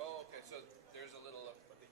Oh, okay. So there's a little. Okay.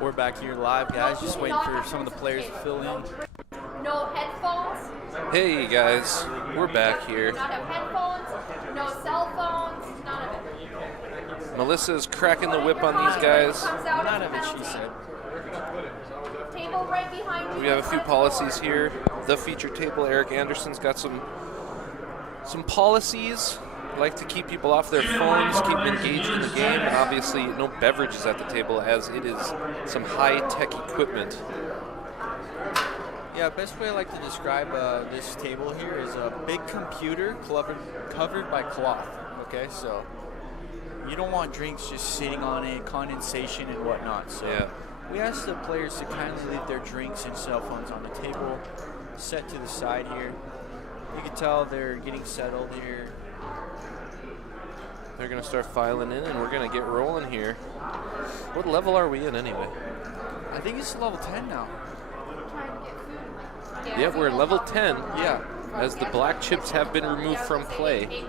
We're back here live, guys. Just waiting for some of the players to fill in. No headphones. Hey guys, we're back here. Not have headphones. No cell phones. None of it. Melissa's cracking the whip on these guys. None of it, she said. Table right behind you. We have a few policies here. The feature table, Eric Anderson's got some policies. Like to keep people off their phones, keep them engaged in the game, and obviously no beverages at the table as it is some high-tech equipment. Yeah, best way I like to describe this table here is a big computer covered by cloth. Okay, so you don't want drinks just sitting on it, condensation and whatnot. So yeah. We ask the players to kindly leave their drinks and cell phones on the table, set to the side here. You can tell they're getting settled here. They're going to start filing in, and we're going to get rolling here. What level are we in anyway? I think it's level 10 now. Yeah, we're level 10. Yeah. As the black chips have been removed from play.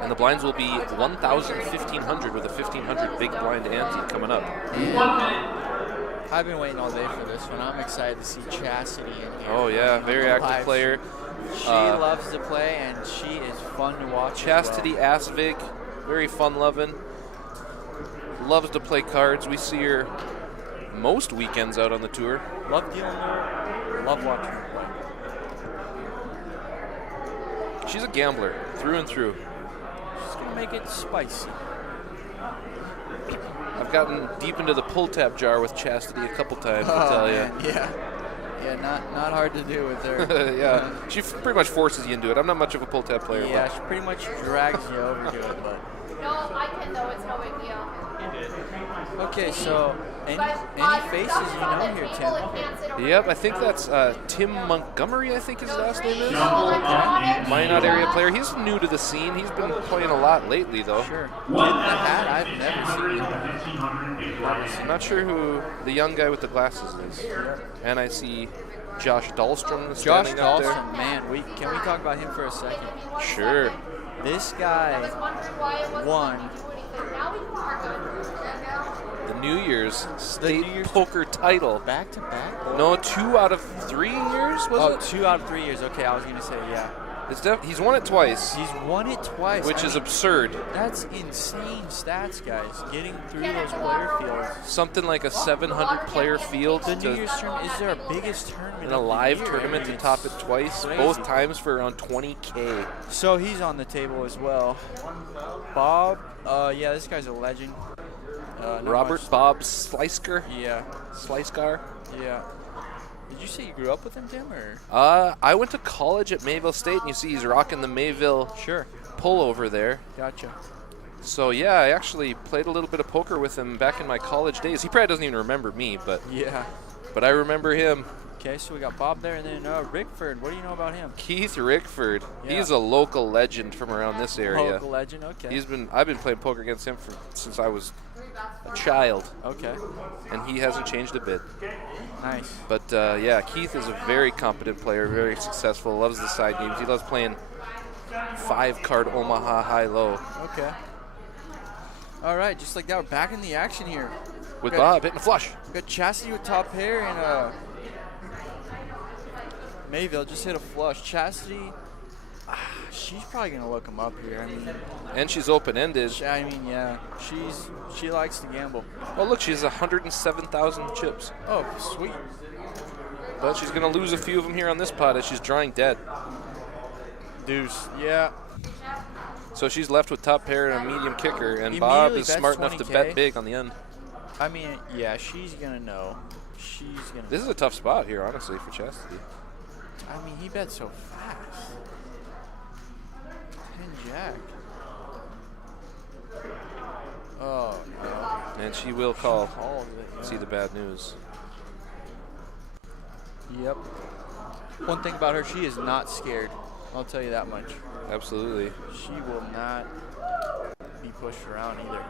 And the blinds will be 1,000, 1,500 with a 1,500 big blind ante coming up. I've been waiting all day for this one. I'm excited to see Chastity in here. Oh yeah, very active player. She loves to play, and she is fun to watch. Chastity Asvig, very fun-loving. Loves to play cards. We see her most weekends out on the tour. Love dealing with her. Love watching her play. She's a gambler, through and through. She's going to make it spicy. I've gotten deep into the pull tab jar with Chastity a couple times, I'll tell you. Yeah, not hard to do with her. Yeah, she pretty much forces you into it. I'm not much of a pull tab player. Yeah, she pretty much drags you over to it. But. No, I can though. It's no big deal. Okay, so any faces you know here, Tim? Yep, I think that's Tim Montgomery, I think his last name is. Minot area player. He's new to the scene. He's been playing a lot lately, though. Sure. Kid in the hat, I've never seen him. I'm not sure who the young guy with the glasses is. And I see Josh Dahlstrom standing up there. Man, can we talk about him for a second? Sure. This guy won the New Year's State Poker title. Back to back? No, 2 out of 3 years, was it? 2 out of 3 years. Okay, I was going to say, yeah. He's won it twice, He's won it twice. which I is mean, absurd. That's insane stats, guys. Getting through those player fields. Something like a 700-player field The New to, Year's tournament is our biggest tournament in a of the live year. tournament I to mean, top it it's twice, crazy. both times for around 20K. So he's on the table as well. Bob, yeah, this guy's a legend. Not Robert much- Bob Slicer. Yeah, Slicecar. yeah. Did you say you grew up with him, Tim, or? I went to college at Mayville State, and you see he's rocking the Mayville Sure. pullover there. Gotcha. So yeah, I actually played a little bit of poker with him back in my college days. He probably doesn't even remember me, but Yeah. I remember him. Okay, so we got Bob there, and then Rickford. What do you know about him? Keith Rickford. Yeah. He's a local legend from around this area. Local legend. Okay. I've been playing poker against him since I was a child, Okay. and he hasn't changed a bit. Nice. But yeah, Keith is a very competent player, very successful, loves the side games. He loves playing 5-card Omaha high-low. Okay. All right, just like that, we're back in the action here. With Good. Bob hitting a flush. We got Chastity with top pair, and Mayville just hit a flush. Chastity, she's probably gonna look him up here. I mean, And she's open-ended. yeah, she likes to gamble. Oh, look, she has 107,000 chips. Oh, sweet. But she's going to lose a few of them here on this pot as she's drawing dead. Deuce. Yeah. So she's left with top pair and a medium kicker, and Bob Immediately is bets smart enough to 20K. bet big on the end. I mean, yeah, she's gonna know. She's gonna. This is a tough spot here, honestly, for Chastity. I mean, he bet so fast. 10 jack. Oh no. And she will call. Calls it, yeah. See the bad news. Yep. One thing about her, she is not scared. I'll tell you that much. Absolutely. She will not be pushed around either.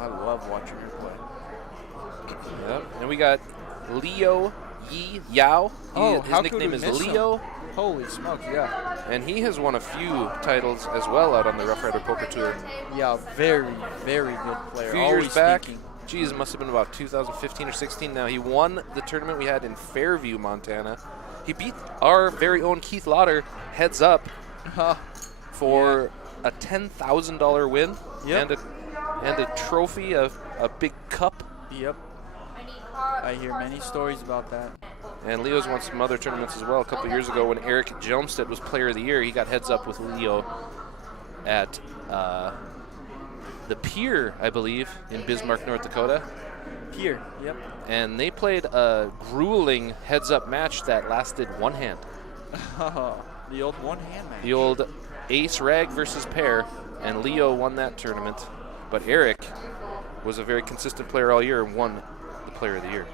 I love watching her play. Yep. And we got Leo Yi Yao. His how could nickname we is miss him? Leo, Holy smokes, yeah. and he has won a few titles as well out on the Roughrider Poker Tour. Yeah, very, very good player. A few Always years back, thinking. geez, it must have been about 2015 or 16 now. He won the tournament we had in Fairview, Montana. He beat our very own Keith Lauder heads up for a $10,000 win Yep. and a trophy of a big cup. Yep. I hear many stories about that. And Leo's won some other tournaments as well. A couple years ago when Eric Jelmstead was Player of the Year, he got heads up with Leo at the Pier, I believe, in Bismarck, North Dakota. Pier, yep. And they played a grueling heads-up match that lasted one hand. The old one-hand match. The old ace rag versus pair, and Leo won that tournament. But Eric was a very consistent player all year and won the Player of the Year.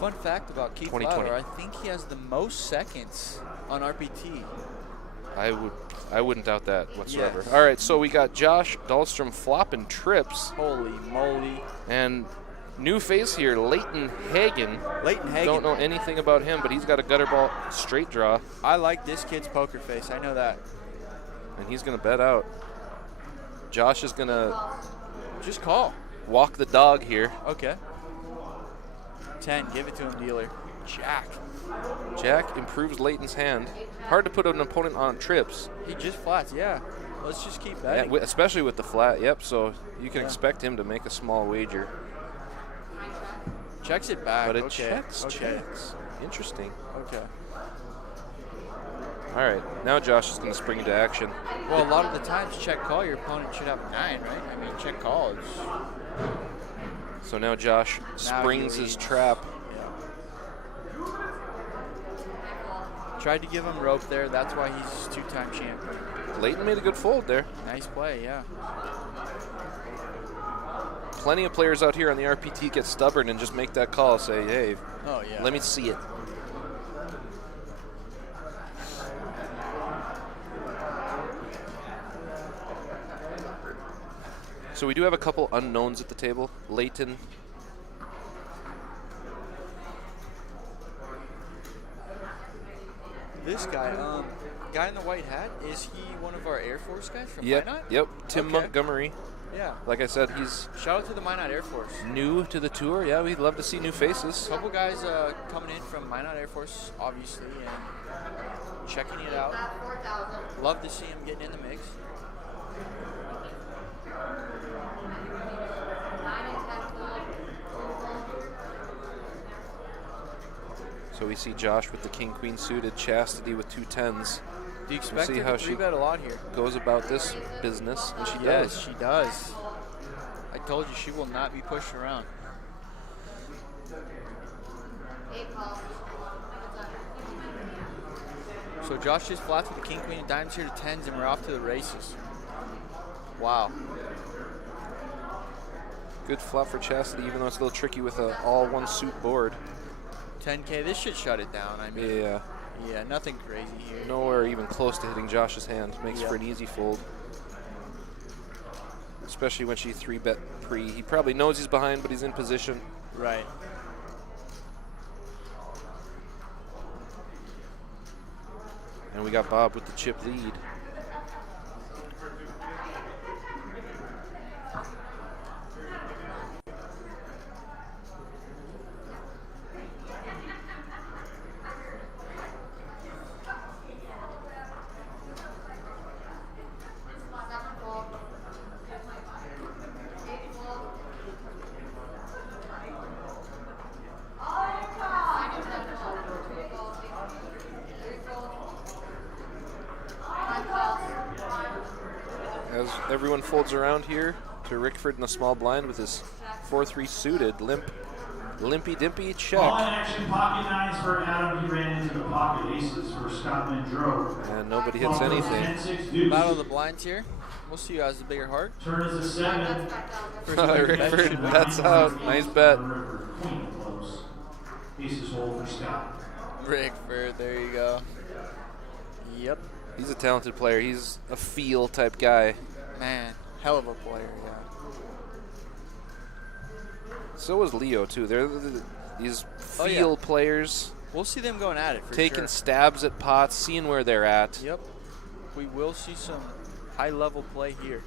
Fun fact about Keith 2020. Lauder, I think he has the most seconds on RPT. I wouldn't doubt that whatsoever. Yes. All right, so we got Josh Dahlstrom flopping trips, Holy moly. and new face here, Leighton Hagen. Leighton Hagen. Don't know anything about him, but he's got a gutter ball straight draw, I like this kid's poker face. I know that. and he's going to bet out. Josh is going to Just call. walk the dog here. Okay. 10. Give it to him, dealer. Jack. Jack improves Leighton's hand. Hard to put an opponent on trips, He just flats. Yeah. Let's just keep betting. especially with the flat. Yep, so you can Yeah. expect him to make a small wager. Checks it back. But it okay. checks. Okay. Interesting. Okay. All right, now Josh is going to spring into action. Well, a lot of the times, check call, your opponent should have 9, right? I mean, check call is. So now Josh Now springs he his leads. trap. Yeah. Tried to give him rope there. That's why he's 2-time champion. Leighton made a good fold there. Nice play, yeah. Plenty of players out here on the RPT get stubborn and just make that call. Say, hey, Oh, yeah. let me see it. So we do have a couple unknowns at the table. Leighton. This guy in the white hat, is he one of our Air Force guys from Yep, Minot? yep. Tim Okay. Montgomery. Yeah. Like I said, he's Shout out to the Minot Air Force. new to the tour. Yeah, we'd love to see new faces. A couple guys coming in from Minot Air Force, obviously, and checking it out. Love to see him getting in the mix. So we see Josh with the king-queen suited, Chastity with 2 10s. Do you expect see her how to she 3-bet a lot here? Goes about this business, and she Yes, does. she does. I told you she will not be pushed around. So Josh just flats with the king, queen, and diamonds here to 10s, and we're off to the races. Wow. Good flop for Chastity, even though it's a little tricky with an all-one suit board. 10K, this should shut it down. I mean, yeah, nothing crazy here. Nowhere even close to hitting Josh's hand. Makes for an easy fold. Especially when she 3-bet pre. He probably knows he's behind, but he's in position. Right. And we got Bob with the chip lead. As everyone folds around here to Rickford in the small blind with his 4-3 suited, limpy dimpy check. All in action, pocket nines for Adam. He ran into the pocket aces for Scott Mandreau. And nobody hits anything. 10-6 deuce. Battle of the blinds here. We'll see who has the bigger heart. Turn is a 7. Rickford bets out. Nice bet. Queen close. Aces hold for Scott. Rickford, there you go. Yep. He's a talented player. He's a feel type guy. Man, hell of a player, yeah. So is Leo too. They're these feel players. We'll see them going at it for taking sure. stabs at pots, seeing where they're at. Yep. We will see some high-level play here.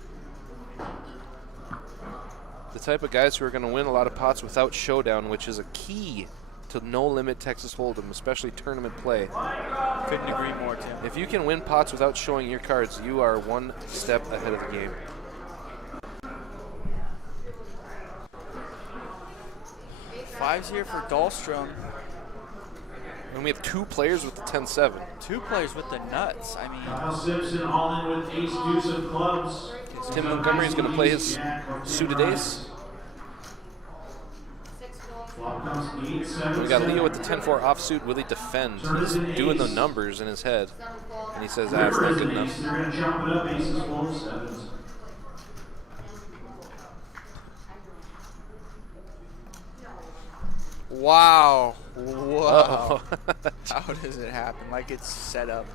The type of guys who are going to win a lot of pots without showdown, which is a key to no limit Texas Hold'em, especially tournament play. Couldn't agree more, Tim. If you can win pots without showing your cards, you are one step ahead of the game. Fives here for Dahlstrom. And we have 2 players with the 10-7. 2 players with the nuts. I mean, Kyle Simpson all in with ace deuce of clubs. Tim Montgomery is going to play his suited ace. Flop comes 8, 7, We got Leo 7. with the 10-4 offsuit. Will he defend? He's doing the numbers in his head. And he says, it's not good enough. They're going to jump it up. Aces fold, 7s. wow. Whoa. Uh-oh. How does it happen? Like it's set up.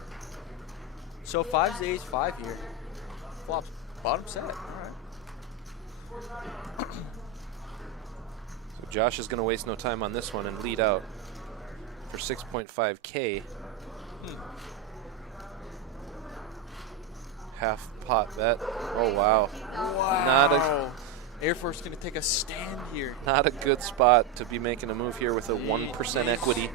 So 5's ace 5 here. Flops bottom set. All right. So Josh is going to waste no time on this one and lead out for 6.5K. Half pot bet. Oh, wow. Wow. Air Force going to take a stand here. Not a good spot to be making a move here with a 1% equity.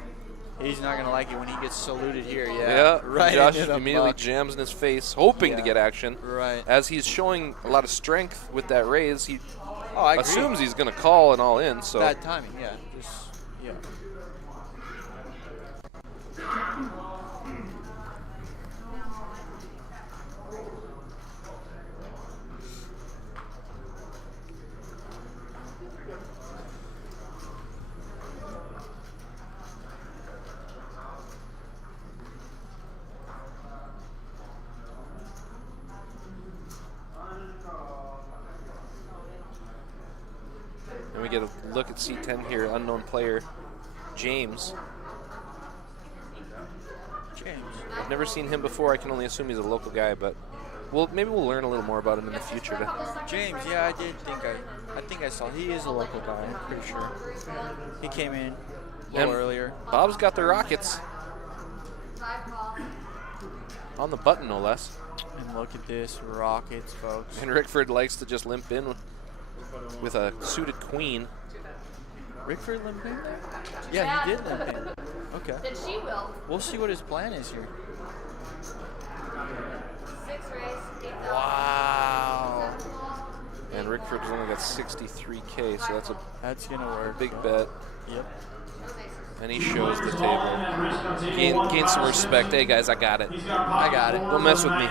He's not going to like it when he gets saluted here. Yeah, right. Josh into the immediately muck. jams in his face, hoping to get action. Right. As he's showing a lot of strength with that raise, he Oh, I agree. assumes he's going to call and all in. So Bad timing, yeah. Just, yeah. and we get a look at C10 here, unknown player, James. James. I've never seen him before. I can only assume he's a local guy, but maybe we'll learn a little more about him in the future. James, yeah, I think I saw. He is a local guy, I'm pretty sure. He came in a little And earlier. Bob's got the Rockets on the button, no less. And look at this, rockets, folks. And Rickford likes to just limp in with a suited queen. Rickford limped in there? Yeah, he did limp in. Okay. Then she will. We'll see what his plan is here. 6 raise, 8,000. Wow. And Rickford's only got 63K, so That's going to work. big bet. Yep. And he shows the table. Gain some respect. Hey, guys, I got it. I got it. Don't mess with me.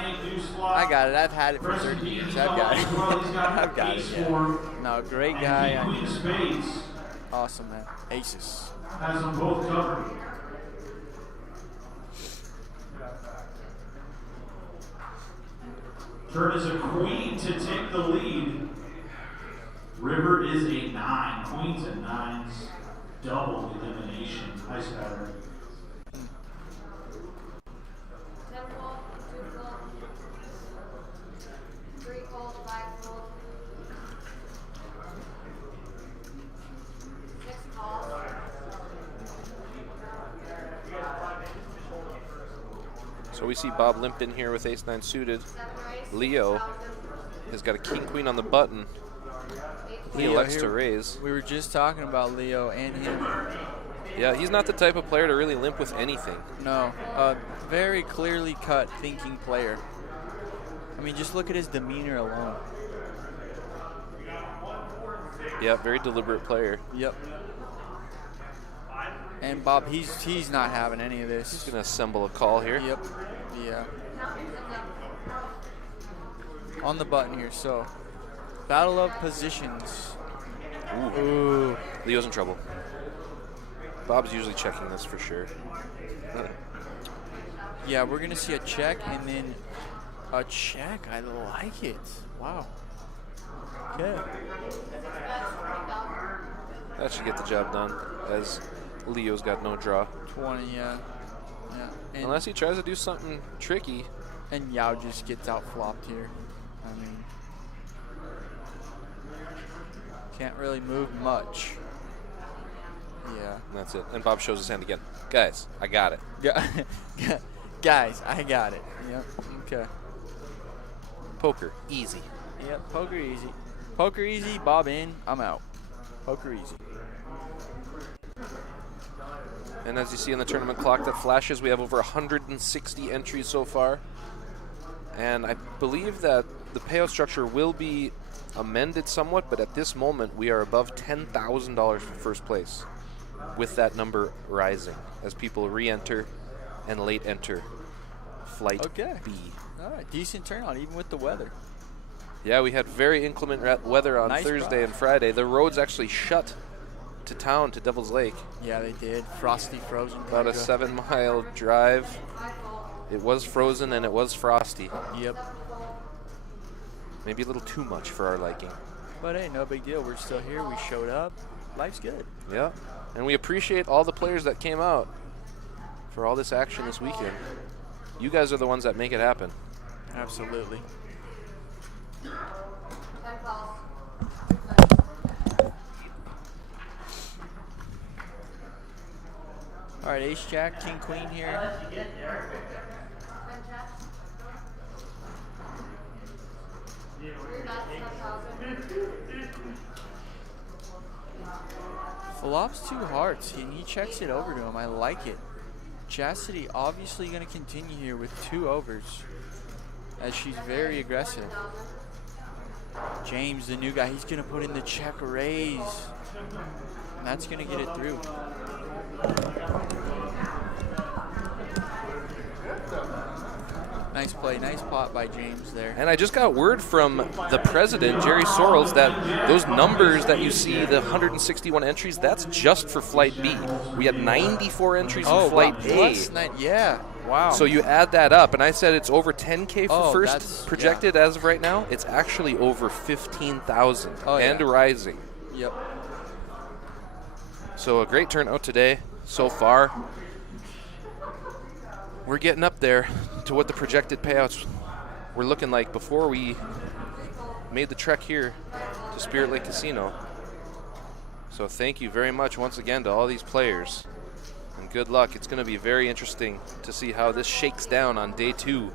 I got it. I've had it for 30 years. I've got it. I've got it, yeah. No, great guy. Awesome, man. Aces. Has them both covered. Turn is a queen to take the lead. River is a 9. Queens and 9s. Double elimination. Nice pattern. 10 fold, 2 fold, 3 fold, 5 fold, 6 calls. So we see Bob limp in here with ace-9 suited. 7 raise, Leo 6,000. has got a king-queen on the button. He Leo elects here. to raise. We were just talking about Leo and him. Yeah, he's not the type of player to really limp with anything. No, a very clearly cut thinking player. I mean, just look at his demeanor alone. Yeah, very deliberate player. Yep. And Bob, he's not having any of this. He's going to assemble a call here. Yep. Yeah. On the button here, so battle of positions. Ooh. Leo's in trouble. Bob's usually checking this for sure. Yeah, we're gonna see a check and then a check. I like it. Wow. Okay. That should get the job done, as Leo's got no draw. 20. Yeah. Yeah. And, Unless he tries to do something tricky. and Yao just gets out flopped here. I mean, can't really move much. Yeah. And that's it. And Bob shows his hand again. Guys, I got it. Yeah. Guys, I got it. Yep. Okay. Poker, easy. Yep. Poker easy. Poker easy. Bob in. I'm out. Poker easy. And as you see on the tournament clock that flashes, we have over 160 entries so far. And I believe that the payout structure will be amended somewhat, but at this moment we are above $10,000 for first place, with that number rising as people re-enter and late enter flight B. All right. Decent turnout, even with the weather. Yeah, we had very inclement weather on Nice Thursday drive. and Friday. The roads actually shut to town, to Devil's Lake. Yeah, they did. Frosty, frozen. About a tundra. 7-mile drive. It was frozen and it was frosty. Yep. Maybe a little too much for our liking. But hey, no big deal. We're still here. We showed up. Life's good. Yeah, and we appreciate all the players that came out for all this action this weekend. You guys are the ones that make it happen. Absolutely. 10 calls. All right, ace, jack, king, queen here. 10 jacks. 3 nuts, 10,000. Flop's 2 hearts, and he checks it over to him. I like it. Chastity obviously going to continue here with 2 overs, as she's very aggressive. James, the new guy, he's going to put in the check raise. And that's going to get it through. Nice play, nice pot by James there. And I just got word from the president, Jerry Sorrells, that those numbers that you see, the 161 entries, that's just for Flight B. We had 94 entries in Flight wow. A. Plus yeah, wow. So you add that up, and I said it's over 10K for that's- first projected as of right now. It's actually over 15,000 and yeah. rising. Yep. So a great turnout today so far. We're getting up there to what the projected payouts were looking like before we made the trek here to Spirit Lake Casino. So thank you very much once again to all these players, and good luck. It's going to be very interesting to see how this shakes down on day 2.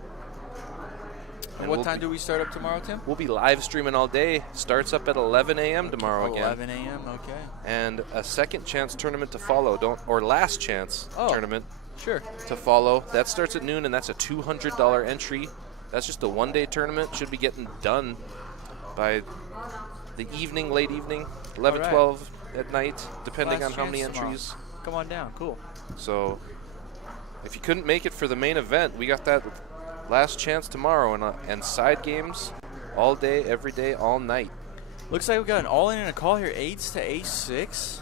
And what time do we start up tomorrow, Tim? We'll be live streaming all day. Starts up at 11 a.m. tomorrow again. 11 a.m. Okay. And a second chance tournament to follow. Or last chance tournament. Sure. To follow. That starts at noon, and that's a $200 entry. That's just a one-day tournament. Should be getting done by the evening, late evening, 11, 12 at night, depending on how many entries. Come on down. Cool. So if you couldn't make it for the main event, we got that last chance tomorrow, and side games all day, every day, all night. Looks like we got an all-in and a call here, 8s to ace-6.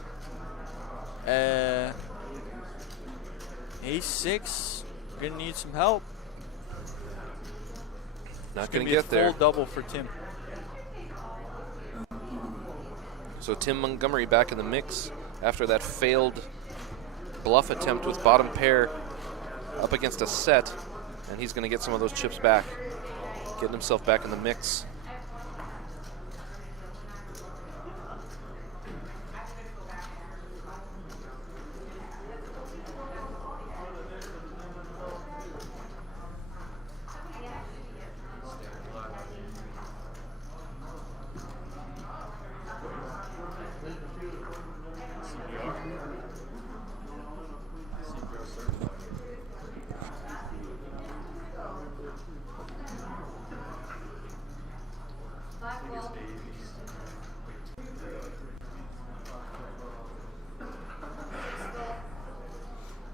Ace-6, gonna need some help. Not gonna get there. Full double for Tim. So Tim Montgomery back in the mix after that failed bluff attempt with bottom pair up against a set, and he's going to get some of those chips back, getting himself back in the mix.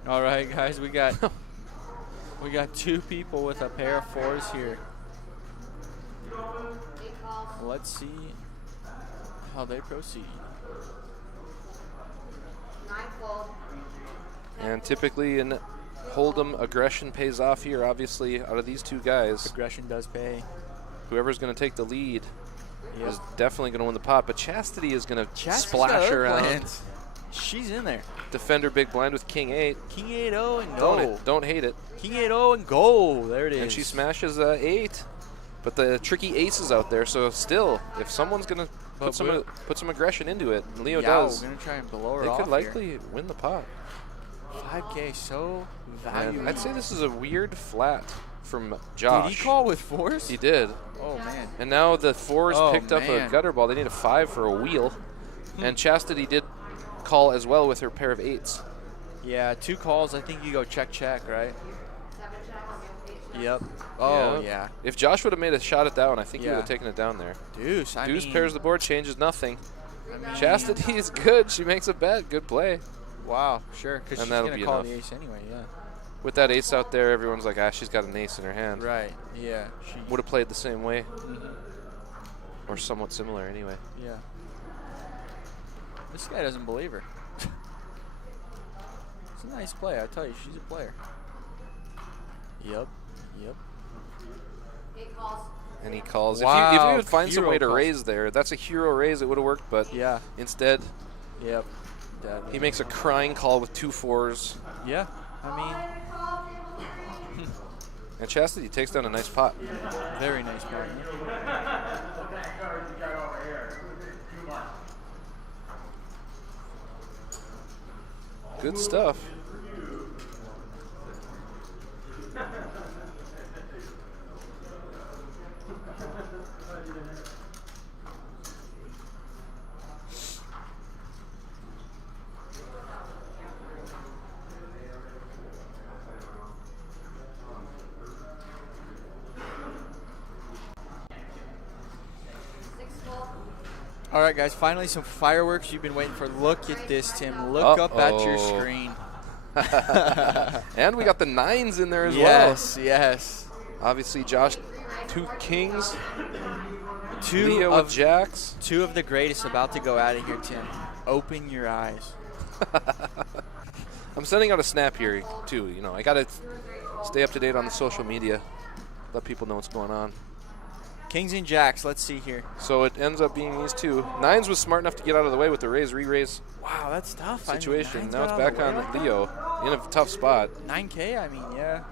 All right, guys, we got two people with a pair of 4s here. Let's see how they proceed. And typically in Hold'em, aggression pays off here. Obviously, out of these two guys, aggression does pay. Whoever's going to take the lead is definitely going to win the pot. But Chastity is going to splash around. Plans. She's in there. Defender big blind with King 8. King 8-0 and go. Don't hate it. King 8-0 and go. There it is. And she smashes 8. But the tricky ace is out there. So still, if someone's going to put some aggression into it, and Leo does, we're going to try and blow her off. They could likely win the pot. 5K, so valuable. I'd say this is a weird flat from Josh. Did he call with 4s? He did. Oh, man. And now the 4s picked up a gutter ball. They need a 5 for a wheel. And Chastity did call as well with her pair of 8s. Yeah, 2 calls. I think you go check, right? Yep. Oh, yeah. If Josh would have made a shot at that one, I think he would have taken it down there. Deuce. Deuce pairs the board, changes nothing. Chastity is good. She makes a bet. Good play. Wow, sure. Because she's going to call the ace anyway, With that ace out there, everyone's like, she's got an ace in her hand. Right, yeah. She would have played the same way. Or somewhat similar anyway. Yeah. This guy doesn't believe her. It's a nice play, I tell you. She's a player. Yep. And he calls. Wow, if you would find some way to raise there, that's a hero raise. It would have worked, but instead, he makes a crying call with 2 4s. Yeah, I mean. And Chastity takes down a nice pot. Very nice pot. Good stuff. All right, guys, finally some fireworks you've been waiting for. Look at this, Tim. Look up at your screen. And we got the 9s in there as well. Yes. Obviously, Josh, 2 kings. 2 Leo of with jacks. 2 of the greatest about to go out of here, Tim. Open your eyes. I'm sending out a snap here, too. You know, I got to stay up to date on the social media. Let people know what's going on. Kings and jacks, let's see here. So it ends up being these 2. 9s was smart enough to get out of the way with the re-raise. Wow, that's tough. Situation. I mean, now it's back on Leo in a tough spot. 9K, I mean, yeah.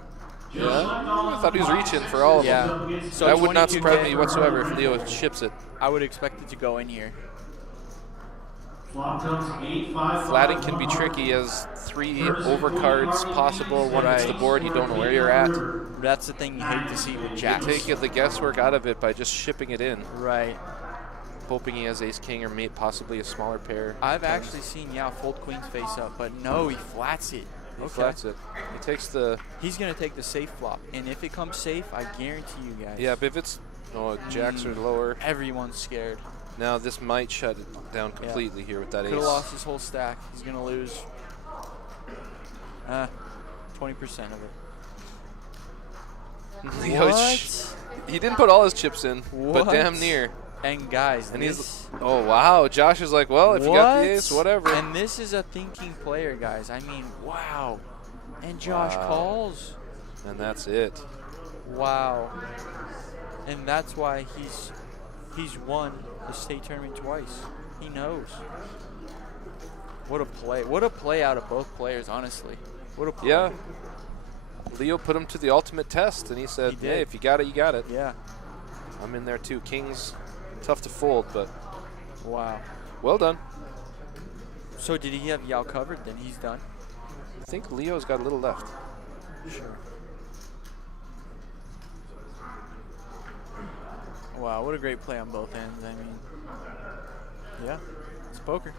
Yeah, I thought he was reaching for all of them. So that would not surprise me whatsoever if Leo ships it. I would expect it to go in here. Flop comes 8-5. Flatting can be tricky as 3 overcards possible. One hits the board, you don't know where you're at. That's the thing you hate to see with You jacks. take the guesswork out of it by just shipping it in, Right. hoping he has ace king or mate, possibly a smaller pair. I've actually seen Yao fold queens face up, but no, he flats it. He flats it. He takes the... He's going to take the safe flop, and if it comes safe, I guarantee you guys. Yeah, but if it's... Oh, jacks are lower. Everyone's scared. Now this might shut it down completely here with that Could have ace. lost his whole stack. He's going to lose 20% of it. Leo he didn't put all his chips in, but damn near. And guys, And he's... Oh, wow. Josh is like, well, if you got the ace, whatever. And this is a thinking player, guys. I mean, wow. And Josh calls. And that's it. Wow. And that's why he's won the state tournament twice. He knows. What a play. What a play out of both players, honestly. What a play. Yeah. Leo put him to the ultimate test, and he said, hey, if you got it, you got it. Yeah. I'm in there, too. King's tough to fold, but wow. Well done. So did he have Yao covered? Then he's done? I think Leo's got a little left. Sure. Wow, what a great play on both ends. I mean, yeah, it's poker.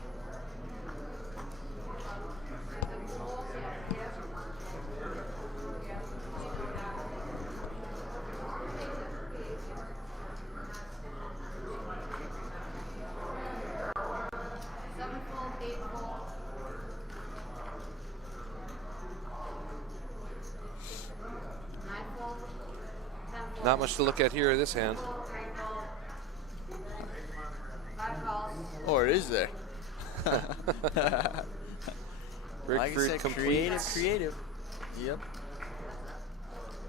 Not much to look at here in this hand. Or is there? Like I said, creative. Yep.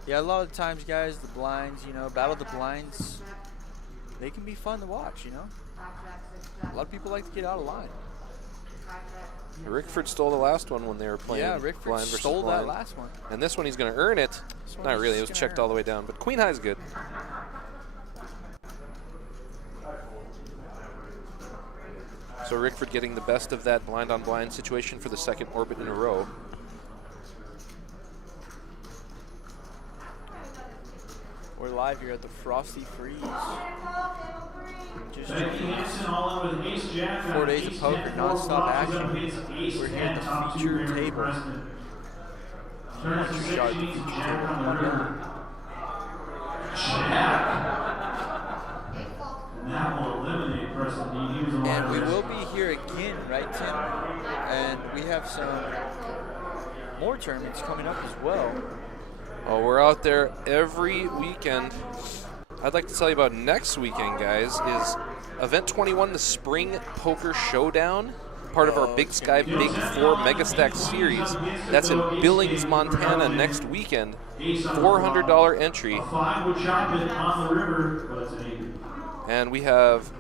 Yeah, a lot of times, guys, the blinds, you know, battle of the blinds, they can be fun to watch, you know. A lot of people like to get out of line. Rickford stole the last one when they were playing. Yeah, Rickford blind versus stole blind. that last one. And this one he's going to earn it. Not really. It was checked all the way down. But queen high is good. So Rickford getting the best of that blind on blind situation for the second orbit in a row. We're live here at the Frosty Freeze. Just 4 days of poker, non-stop action. We're here at the feature table. And we will be here again, right, Tim? And we have some more tournaments coming up as well. Oh, we're out there every weekend. I'd like to tell you about next weekend, guys, is Event 21, the Spring Poker Showdown, part of our Big Sky Big 4 Mega Stack series. That's in Billings, Montana next weekend. $400 entry. And we have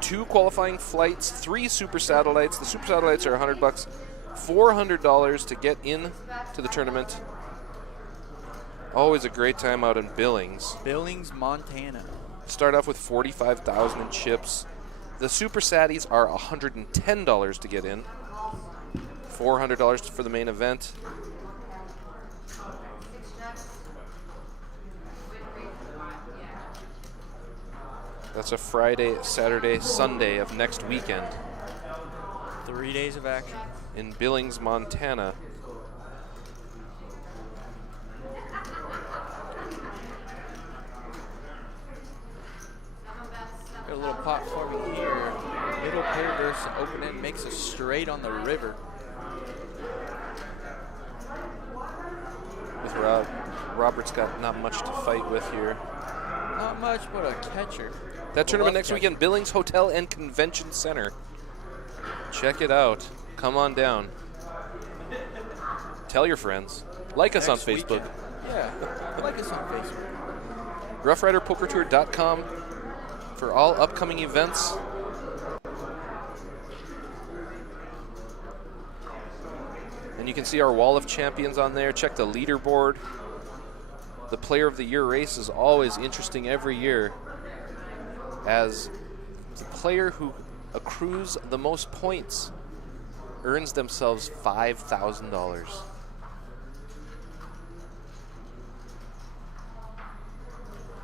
2 qualifying flights, 3 super satellites. The super satellites are $100. $400 to get in to the tournament. Always a great time out in Billings. Billings, Montana. Start off with 45,000 in chips. The super satties are $110 to get in. $400 for the main event. That's a Friday, Saturday, Sunday of next weekend. 3 days of action. In Billings, Montana. Got a little pot forming here. Middle pair versus open end makes a straight on the river. With Robert's got not much to fight with here. Not much, but a catcher. That tournament next weekend, Billings Hotel and Convention Center. Check it out. Come on down. Tell your friends. Like us on Facebook. Yeah, like us on Facebook. Roughriderpokertour.com for all upcoming events. And you can see our wall of champions on there. Check the leaderboard. The Player of the Year race is always interesting every year, as the player who accrues the most points earns themselves $5,000.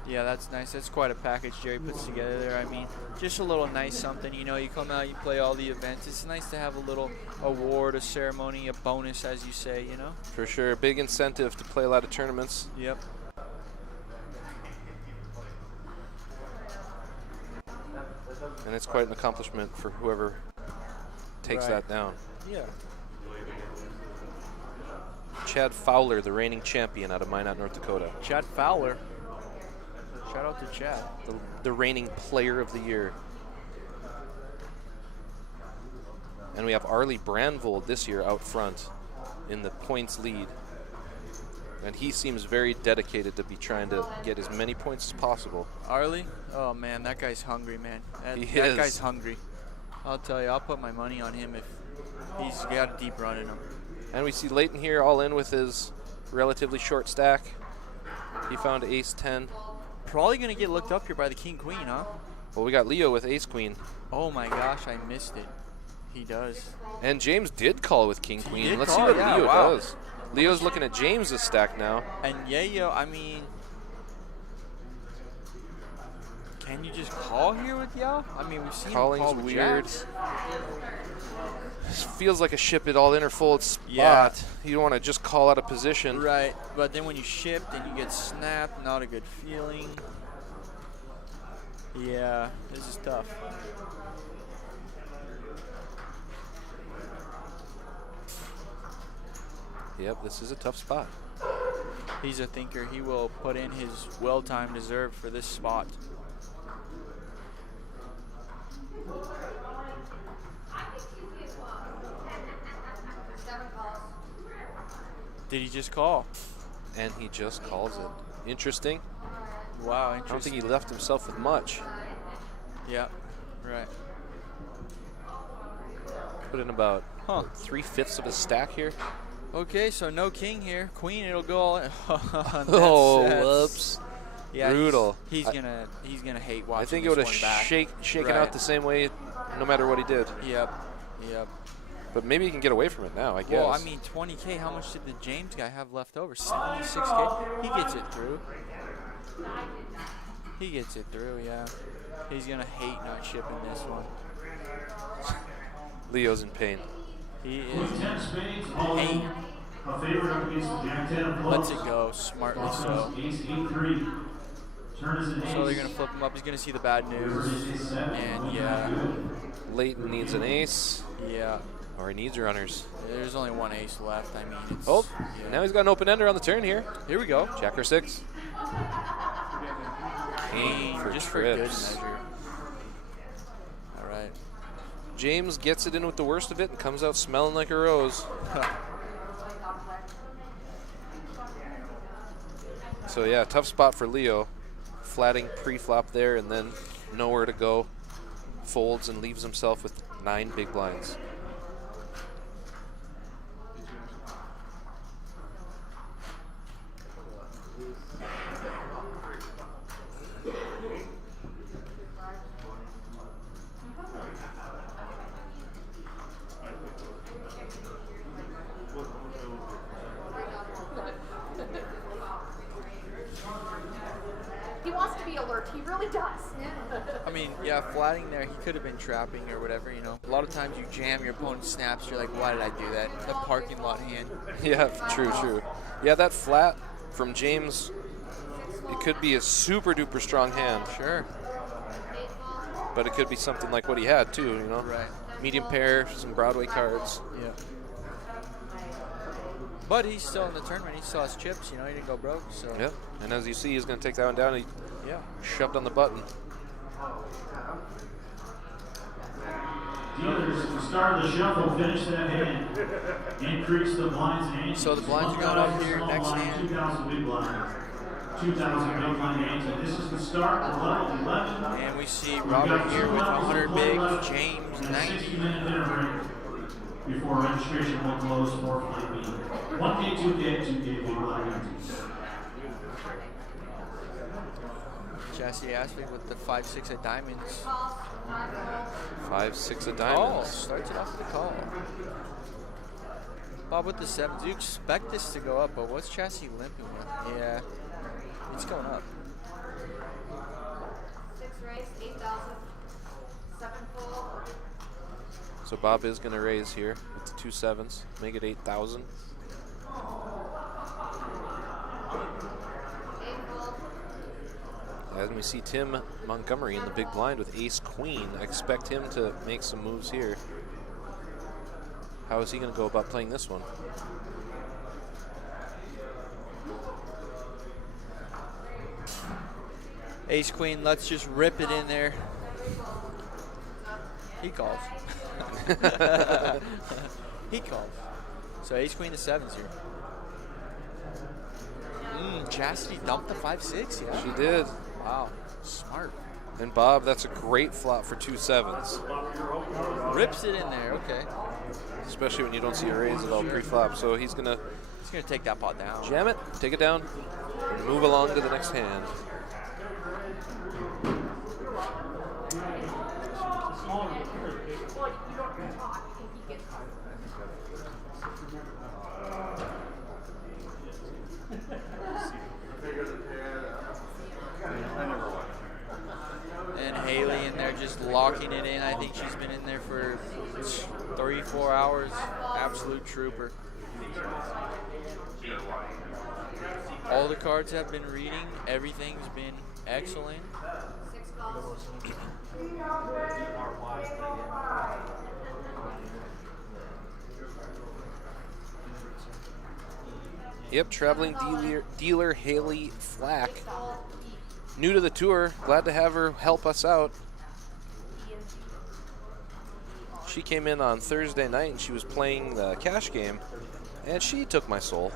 Yeah, that's nice. That's quite a package Jerry puts together there. I mean, just a little nice something. You know, you come out, you play all the events. It's nice to have a little award, a ceremony, a bonus, as you say, you know? For sure. Big incentive to play a lot of tournaments. Yep. And it's quite an accomplishment for whoever takes that down. Yeah. Chad Fowler, the reigning champion out of Minot, North Dakota. Chad Fowler. Shout out to Chad. The reigning player of the year. And we have Arlie Brandvold this year out front in the points lead. And he seems very dedicated to be trying to get as many points as possible. Arlie? Oh, man, that guy's hungry, man. That is. guy's hungry. I'll tell you, I'll put my money on him if he's got a deep run in him. And we see Leighton here all in with his relatively short stack. He found ace 10. Probably going to get looked up here by the king queen, huh? Well, we got Leo with ace queen. Oh, my gosh, I missed it. He does. And James did call with king queen. did Let's call, see what yeah, Leo wow. does. Leo's looking at James's stack now. And Yayo, I mean, can you just call here with Yao? I mean, we've seen Calling's him call with weird. jacks. Feels like a ship it all in or fold spot. Yeah. You don't want to just call out of position. Right, but then when you ship, then you get snapped. Not a good feeling. Yeah, this is tough. Yep, this is a tough spot. He's a thinker. He will put in his well-timed reserve for this spot. Did he just call? And he just calls it. Interesting. Wow, I don't interesting. think he left himself with much. Yeah, right. Put in about Huh. 3/5 of his stack here. Okay, so no king here. Queen, it'll go all in. Oh, whoops. Yeah, Brutal. He's gonna hate watching I think it this would one have back. shaken Right. out the same way no matter what he did. Yep. But maybe he can get away from it now, I guess. Well, I mean, 20K. How much did the James guy have left over? 76K. He gets it through. He gets it through. Yeah. He's gonna hate not shipping this one. Leo's in pain. He With is. 10 spades, all Hey. in. A favorite up against the Jack 10 of clubs. Lets it go smartly so. Ace 8-3. Turn is an ace. So they're gonna flip him up. He's gonna see the bad River news. is a 7. And yeah, Leighton needs an ace, yeah. or he needs runners. There's only one ace left. I mean, it's. Oh, yeah. now he's got an open ender on the turn here. Here we go. Jack or 6. King for Just for good trips. measure. All right. James gets it in with the worst of it and comes out smelling like a rose. So yeah, tough spot for Leo. Flatting pre-flop there and then nowhere to go. Folds and leaves himself with 9 big blinds. He wants to be alert. He really does. I mean, yeah, flatting there, he could have been trapping or whatever, you know. A lot of times you jam, your opponent snaps, you're like, why did I do that? The parking lot hand. Yeah, true. Yeah, that flat from James, it could be a super duper strong hand, Sure. but it could be something like what he had too, you know? Right. Medium pair, some Broadway cards. Yeah. But he's still in the tournament. He still has chips, you know. He didn't go broke, so. Yep. And as you see, he's going to take that one down. He Yeah. shoved on the button. Dealers, to start the shuffle, finish that hand. Increase the blinds and ante. So the blinds are going up here, next hand. 2,000 big blinds. 2,000 big blind ante. This is the start of level 11. And we see Robert here with 100 big, James 90. 60-minute dinner break before registration will close for flight B. 1K, 2K, 2K, big blind ante. Chassis Aspect with the 5-6 of diamonds. 5-6 of Oh, diamonds. starts it off with a call. Bob with the 7. Do you expect this to go up, but what's Chassis limping with? Yeah, it's going up. 6 raise, 8,000. 7 full. So Bob is going to raise here with the 2 7s, make it 8,000. 8 full. As we see Tim Montgomery in the big blind with ace queen, I expect him to make some moves here. How is he going to go about playing this one? Ace Queen, let's just rip it in there. He calls. He calls. So Ace Queen to 7s here. Chastity dumped the 5-6, yeah. She did. Wow, smart. And Bob, that's a great flop for 2 7s. Rips it in there, okay. Especially when you don't see a raise at all pre-flop. So he's going to He's gonna take that pot down. jam it, take it down, and move along to the next hand. And Haley in there just locking it in. I think she's been in there for 3-4 hours. Absolute trooper. All the cards have been reading. Everything's been excellent. 6 calls. Yep, traveling dealer Haley Flack. New to the tour, glad to have her help us out. She came in on Thursday night and she was playing the cash game, and she took my soul.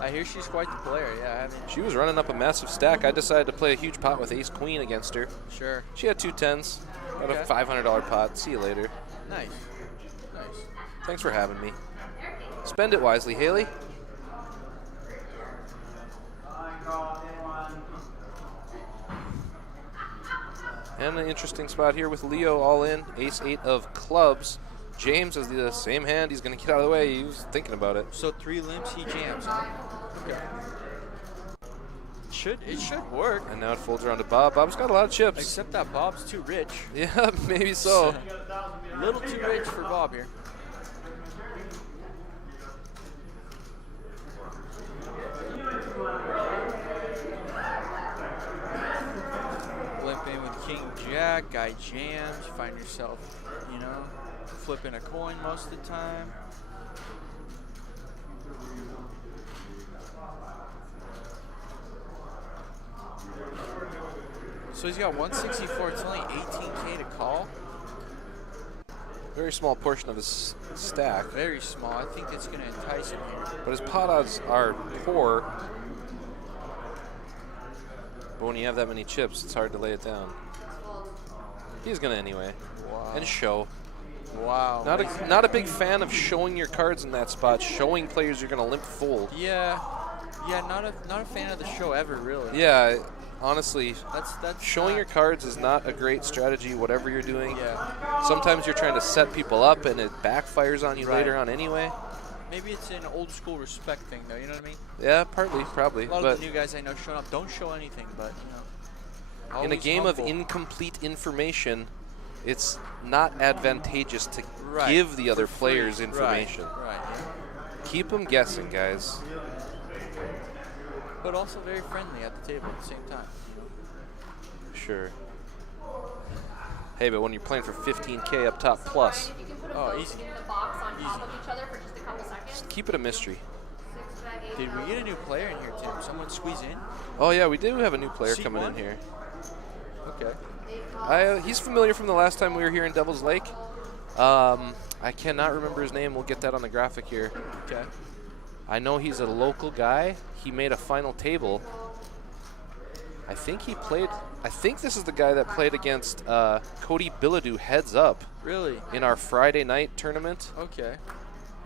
I hear she's quite the player. Yeah, I haven't. She was running up a massive stack. I decided to play a huge pot with ace queen against her. Sure. She had 2 10s, got Okay. a $500 pot. See you later. Nice. Nice. Thanks for having me. Spend it wisely, Haley. And an interesting spot here with Leo all in, ace-8 of clubs. James has the same hand. He's going to get out of the way. He was thinking about it. So 3 limps, he jams. Huh? Okay. It should work. And now it folds around to Bob. Bob's got a lot of chips. Except that Bob's too rich. Yeah, maybe so. A little too rich for Bob here. Limping with King Jack, guy jams, you find yourself, you know, flipping a coin most of the time. So he's got 164, it's only 18K to call. Very small portion of his stack. Very small, I think it's gonna entice him here. But his pot odds are poor. But when you have that many chips, it's hard to lay it down. He's gonna anyway. Wow. And show. Wow. Not a big fan of showing your cards in that spot, showing players you're gonna limp fold. Yeah, not a fan of the show ever, really. Yeah, honestly, That's showing not- your cards is not a great strategy, whatever you're doing. Yeah. Sometimes you're trying to set people up and it backfires on you Right. later on anyway. Maybe it's an old school respect thing, though. You know what I mean? Yeah, partly, probably. A lot But of the new guys I know showing up don't show anything, but you know. in a always game humble. of incomplete information, it's not advantageous to Right. give the other For free. players information. Right. Yeah. Keep them guessing, guys. But also very friendly at the table at the same time. You know? Sure. Hey, but when you're playing for 15K up top plus, If you can put them Oh, both easy. in the box on top Easy. of each other for just a couple seconds. keep it a mystery. 6 bet, 8 Did we get a new player in here, Tim? Someone squeeze in? Oh yeah, we do have a new player Seat coming in one? here. Okay. 8 calls. He's familiar from the last time we were here in Devil's Lake. I cannot remember his name. We'll get that on the graphic here. Okay. I know he's a local guy. He made a final table. I think this is the guy that played against Cody Bilodeau heads up Really? in our Friday night tournament. Okay.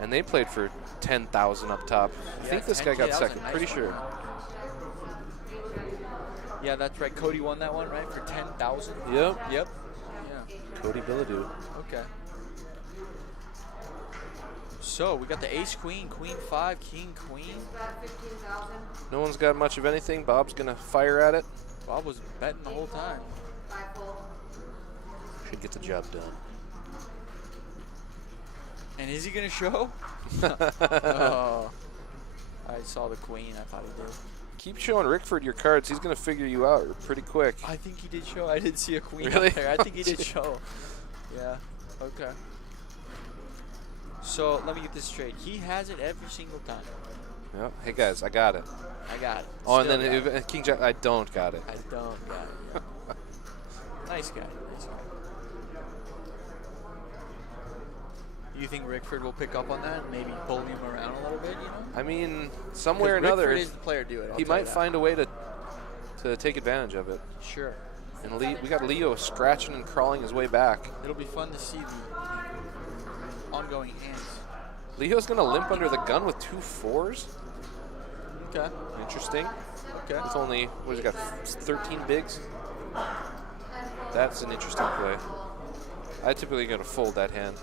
And they played for 10,000 up top. I think this guy 10K, got that was a second, nice pretty one. sure. Yeah, that's right. Cody won that one, right, for 10,000. Yep. Yep. Yeah. Cody Billadou. Okay. So we got the ace, queen, queen, 5, king, queen. No one's got much of anything. Bob's going to fire at it. Bob was betting the whole time. Should get the job done. And is he going to show? Oh. I saw the queen. I thought he did. Keep showing Rickford your cards. He's going to figure you out pretty quick. I think he did show. I did see a queen Really? up there. I think he did show. Yeah. Okay. So let me get this straight. He has it every single time. Yep. Hey, guys, I got it. I got it. Oh, and Still then got it. King Jack, I don't got it. I don't got it. Nice guy. Nice guy. You think Rickford will pick up on that and maybe pull him around a little bit, you know? I mean, somewhere or 'Cause another, Rickford is the player to do it. he might find a way to take advantage of it. Sure. And we got Leo scratching and crawling his way back. It'll be fun to see the ongoing hands. Leo's going to limp under the gun with 2 4s. Okay. Interesting. Okay. It's only, what has he got, 13 bigs? That's an interesting play. I typically going to fold that hand.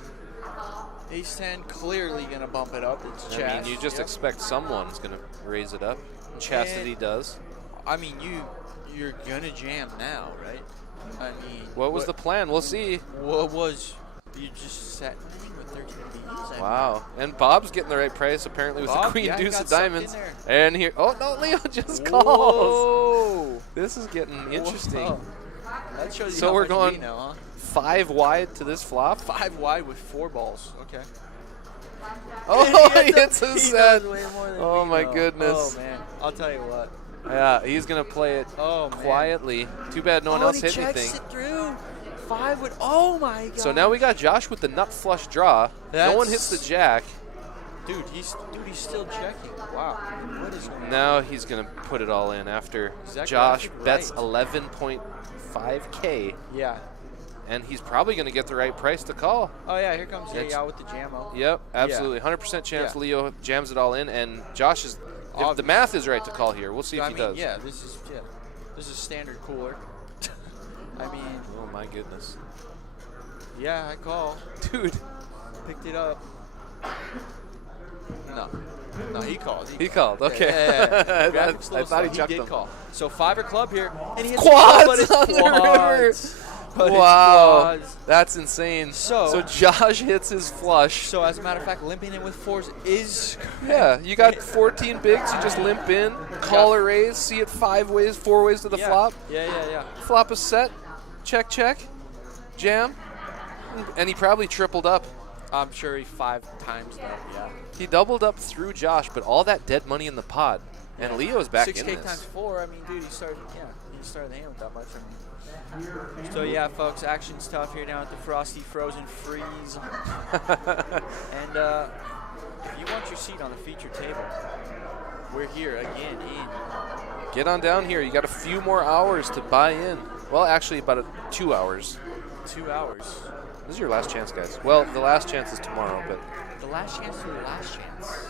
Ace 10 clearly going to bump it up. It's I Chast. mean, you just expect someone's going to raise it up. And Chastity does. I mean, you're going to jam now, right? I mean, What was the plan? We'll see. What was, you just sat with 13 Bs? Wow. And Bob's getting the right price, apparently, with the Bob, queen yeah, deuce got of sucked in diamonds. there. And here, oh, no, Leo just calls. Whoa. This is getting interesting. Whoa. That shows you So how we're much going we know, huh? 5 wide to this flop. 5 wide with 4 balls. Okay. Oh, he hits a He set. knows way more than Oh, we my know. goodness. Oh, man. I'll tell you what. Yeah, he's going to play it Oh, man. quietly. Too bad no one else hit checks anything. it through. 5 would. Oh, my God. So now we got Josh with the nut flush draw. No one hits the jack. Dude, he's still checking. Wow. What is going on? Now he's going to put it all in after Exactly. Josh Right. bets 11.5K. Yeah. And he's probably going to get the right price to call. Oh, yeah. Here comes It's- Yao with the jammo. Yep, absolutely. 100% chance Yeah. Leo jams it all in, and Josh is, if the math is right to call here, we'll see if I he mean, does. yeah, this is standard cooler. I mean, Oh, my goodness. yeah, I call. Dude. Picked it up. No, he called. He called, okay. Yeah. I Graphics thought- I thought he he chucked did them. call. So 5 club here, and he hits Quads but it's on the river. quads. But it's Wow, quads. that's insane. So Josh hits his flush. So as a matter of fact, limping in with 4s is Yeah, you got 14 bigs. You just limp in, call a raise, see it 4 ways to the flop. Yeah. Flop a set, check, jam, and he probably tripled up. I'm sure he 5 times though. Yeah. He doubled up through Josh, but all that dead money in the pod. And Leo's back 6K in this. times 4. I mean, dude, he started the hand with that much. So yeah, folks, action's tough here down at the Frosty Frozen Freeze. And if you want your seat on the feature table, we're here again in. Get on down here. You got a few more hours to buy in. Well, actually, about 2 hours. 2 hours. This is your last chance, guys. Well, the last chance is tomorrow, but The last chance to the last chance.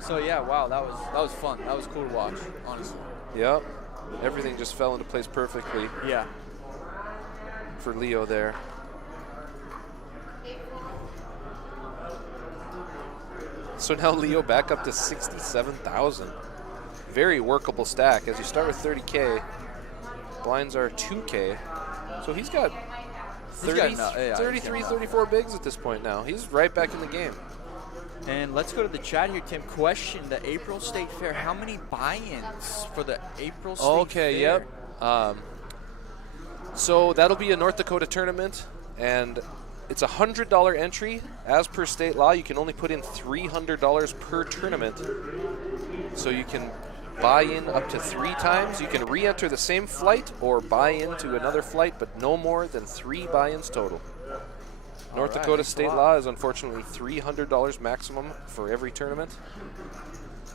So yeah, wow, that was fun. That was cool to watch, honestly. yep, everything just fell into place perfectly Yeah. for Leo there. So now Leo back up to 67,000. Very workable stack. As you start with 30K, blinds are 2K. So he's got 33, 34 bigs at this point now. He's right back in the game. And let's go to the chat here, Tim. Question, the April State Fair. How many buy-ins for the April State Fair? Yep. So that'll be a North Dakota tournament, and it's a $100 entry. As per state law, you can only put in $300 per tournament. So you can buy in up to 3 times. You can re-enter the same flight or buy into another flight, but no more than 3 buy-ins total. North Dakota state law is unfortunately $300 maximum for every tournament.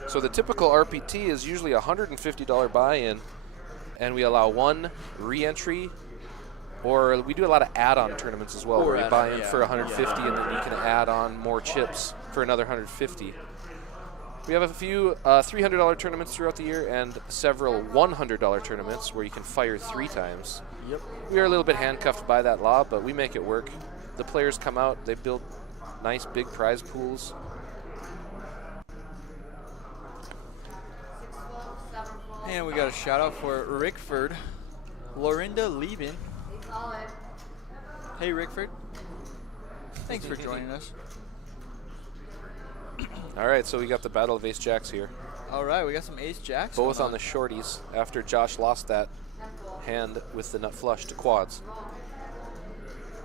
So the typical RPT is usually a $150 buy-in, and we allow 1 re-entry, or we do a lot of add-on tournaments as well, where you buy in for $150 and then you can add on more chips for another $150. We have a few $300 tournaments throughout the year and several $100 tournaments where you can fire 3 times. Yep. We are a little bit handcuffed by that law, but we make it work. The players come out, they build nice big prize pools. And we got a shout out for Rickford, Lorinda Lieben. Hey Rickford, thanks for joining us. All right, so we got the Battle of Ace Jacks here. All right, we got some Ace Jacks. Both on the shorties after Josh lost that hand with the nut flush to quads.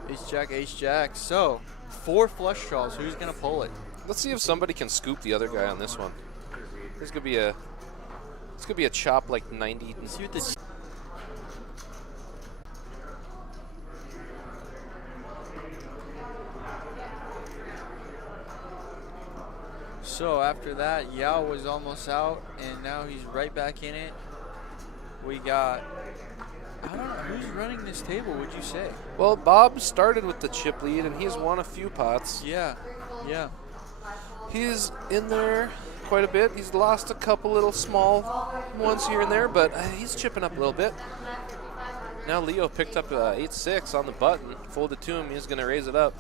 Ace Jack. So, 4 flush draws. Who's going to pull it? Let's see if somebody can scoop the other guy on this one. This could be a chop like 90. Let's see what the So after that, Yao was almost out, and now he's right back in it. We got, I don't know, who's running this table, would you say? Well, Bob started with the chip lead, and he's won a few pots. Yeah. He's in there quite a bit. He's lost a couple little small ones here and there, but he's chipping up a little bit. Now Leo picked up 8-6 on the button, folded to him. He's going to raise it up.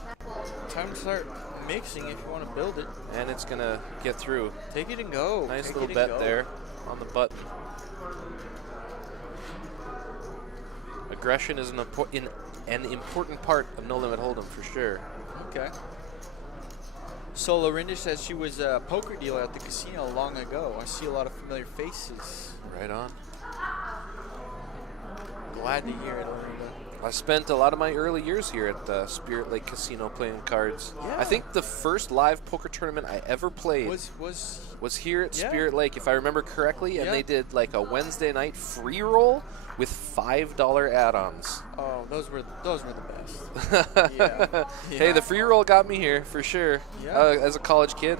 Time to start mixing if you want to build it. And it's going to get through. Take it and go. Nice little bet there on the button. Aggression is an important part of No Limit Hold'em for sure. Okay. So Lorinda says she was a poker dealer at the casino long ago. I see a lot of familiar faces. Right on. Glad to hear it, Lorinda. I spent a lot of my early years here at Spirit Lake Casino playing cards. Yeah. I think the first live poker tournament I ever played was here at Spirit Lake, if I remember correctly, and they did like a Wednesday night free roll with $5 add-ons. Oh, those were the best. Yeah. Hey, the free roll got me here for sure. Yeah. As a college kid.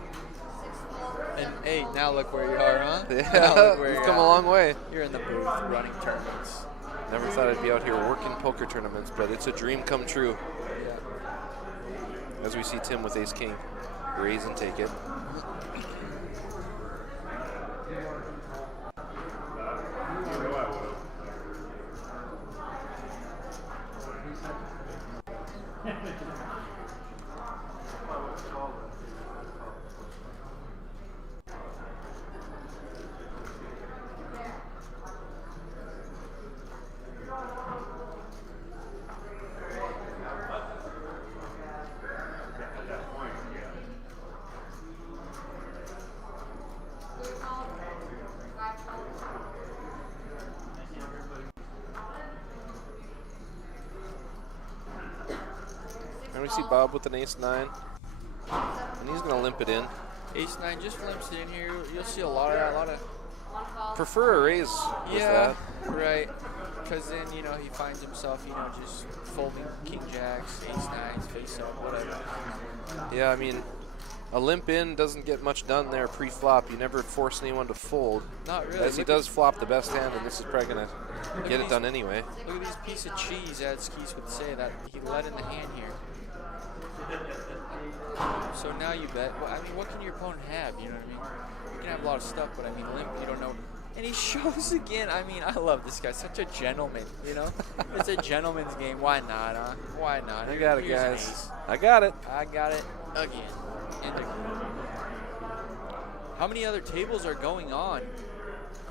And hey, now look where you are, huh? Yeah, we've come a long way. You're in the booth running tournaments. Never thought I'd be out here working poker tournaments, but it's a dream come true. Yeah. As we see Tim with Ace King, raise and take it. And we see Bob with an ace-9, and he's going to limp it in. Ace-9 just limps it in here. You'll see a lot of. Prefer a raise with that. Right. Because then he finds himself just folding king jacks, ace-9s, face up, whatever. Yeah, I mean, a limp in doesn't get much done there pre-flop. You never force anyone to fold. Not really. As he does flop the best hand, and this is probably going to get it done anyway. Look at these piece of cheese, as Skeese would say, that he let in the hand here. So now you bet. Well, I mean, what can your opponent have? You know what I mean? You can have a lot of stuff, but I mean, limp, you don't know. And he shows again. I mean, I love this guy. Such a gentleman, It's a gentleman's game. Why not, huh? Why not? I got it, Here's an guys. ace. I got it. I got it again. And again. How many other tables are going on?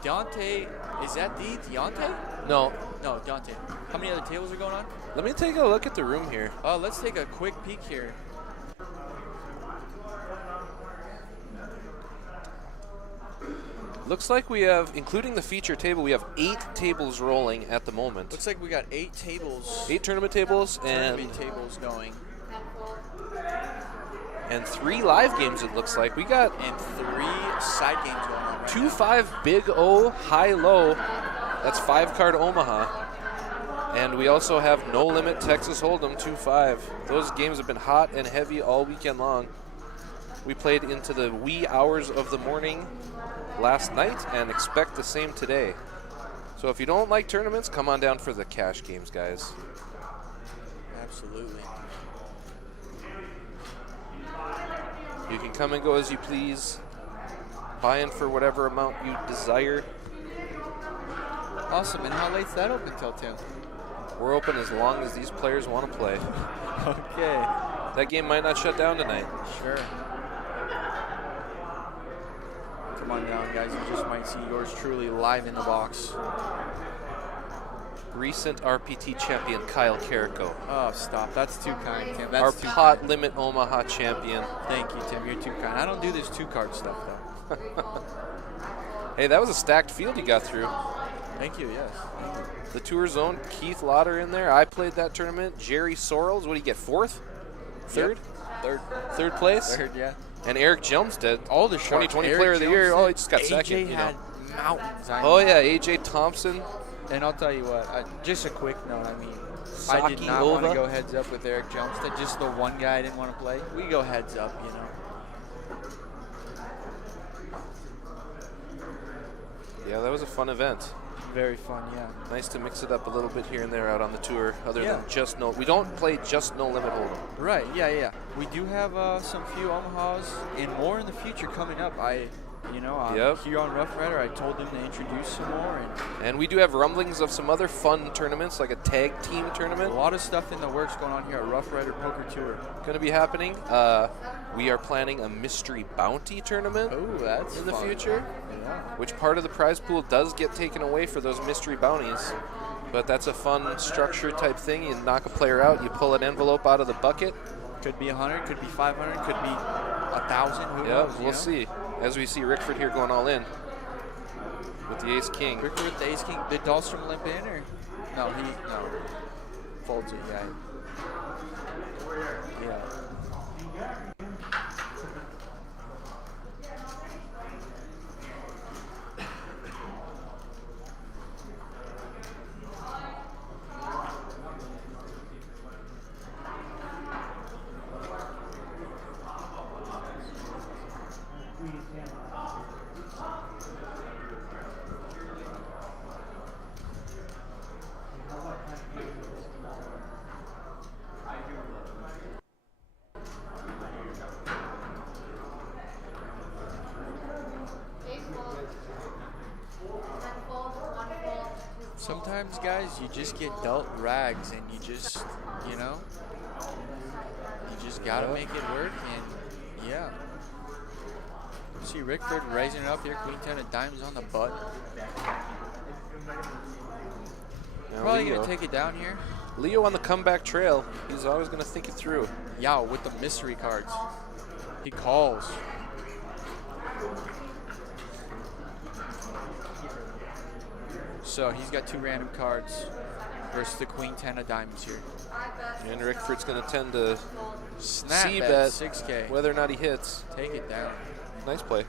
Deontay, is that Deontay? No. No, Deontay. How many other tables are going on? Let me take a look at the room here. Let's take a quick peek here. Looks like we have, including the feature table, we have 8 tables rolling at the moment. Looks like we got 8 tables. 8 tournament tables Tournament tables going. And 3 live games, it looks like. We got And 3 side games going on right 2-5 Big O, High Low. That's 5-card Omaha. And we also have No Limit Texas Hold'em 2-5. Those games have been hot and heavy all weekend long. We played into the wee hours of the morning last night and expect the same today. So if you don't like tournaments, come on down for the cash games, guys. Absolutely. You can come and go as you please. buy in for whatever amount you desire. Awesome. And how late's that open till, Tim? We're open as long as these players want to play. Okay. That game might not shut down tonight. Sure. Come on down, guys. You just might see yours truly live in the box. Recent RPT champion Kyle Carrico. Oh, stop. That's too kind, Tim. That's Our too pot kind. limit Omaha champion. Thank you, Tim. You're too kind. I don't do this two-card stuff, though. Hey, that was a stacked field you got through. Thank you, yes. Thank you. The Tour Zone, Keith Lauder in there. I played that tournament. Jerry Sorrells, what did he get, 4th? 3rd? Yep. Third place? Third, yeah. And Eric Jumstead, All the 2020 Eric Player of the Year. Johnson, Oh, he just got AJ second. You know. had mountains. I Oh mean. yeah, AJ Thompson. And I'll tell you what, just a quick note, I mean, I did Saki not want to Hova. go heads up with Eric Jumstead, just the one guy I didn't want to play. We go heads up, you know. Yeah, that was a fun event. Very fun, yeah. Nice to mix it up a little bit here and there out on the tour, other Yeah. than just no. We don't play just no limit hold'em. Right, yeah. We do have some few Omahas and more in the future coming up. Yep. Here on Roughrider, I told them to introduce some more, and And we do have rumblings of some other fun tournaments, like a tag team a tournament, lot of stuff in the works going on here at Roughrider Poker Tour. going to be happening. We are planning a mystery bounty tournament Oh, that's in the fun. future, Yeah. which part of the prize pool does get taken away for those mystery bounties. But that's a fun structure type thing. You knock a player out, you pull an envelope out of the bucket. Could be 100, could be 500, could be 1,000. Who Yeah, knows? we'll see. As we see Rickford here going all in with the ace king. Ricker with the ace king. Did Dahlstrom limp in or? No, folds it, yeah. Sometimes, guys, you just get dealt rags, and you just, you just gotta make it work, and yeah. See Rickford raising it up here, Queen 10 of diamonds on the butt. Now Probably Leo. gonna take it down here. Leo on the comeback trail. He's always going to think it through. Yeah, with the mystery cards. He calls. So he's got 2 random cards versus the Queen 10 of diamonds here. And Rickford's going to tend to Snap see bet bet 6K. whether or not he hits. Take it down. Nice play.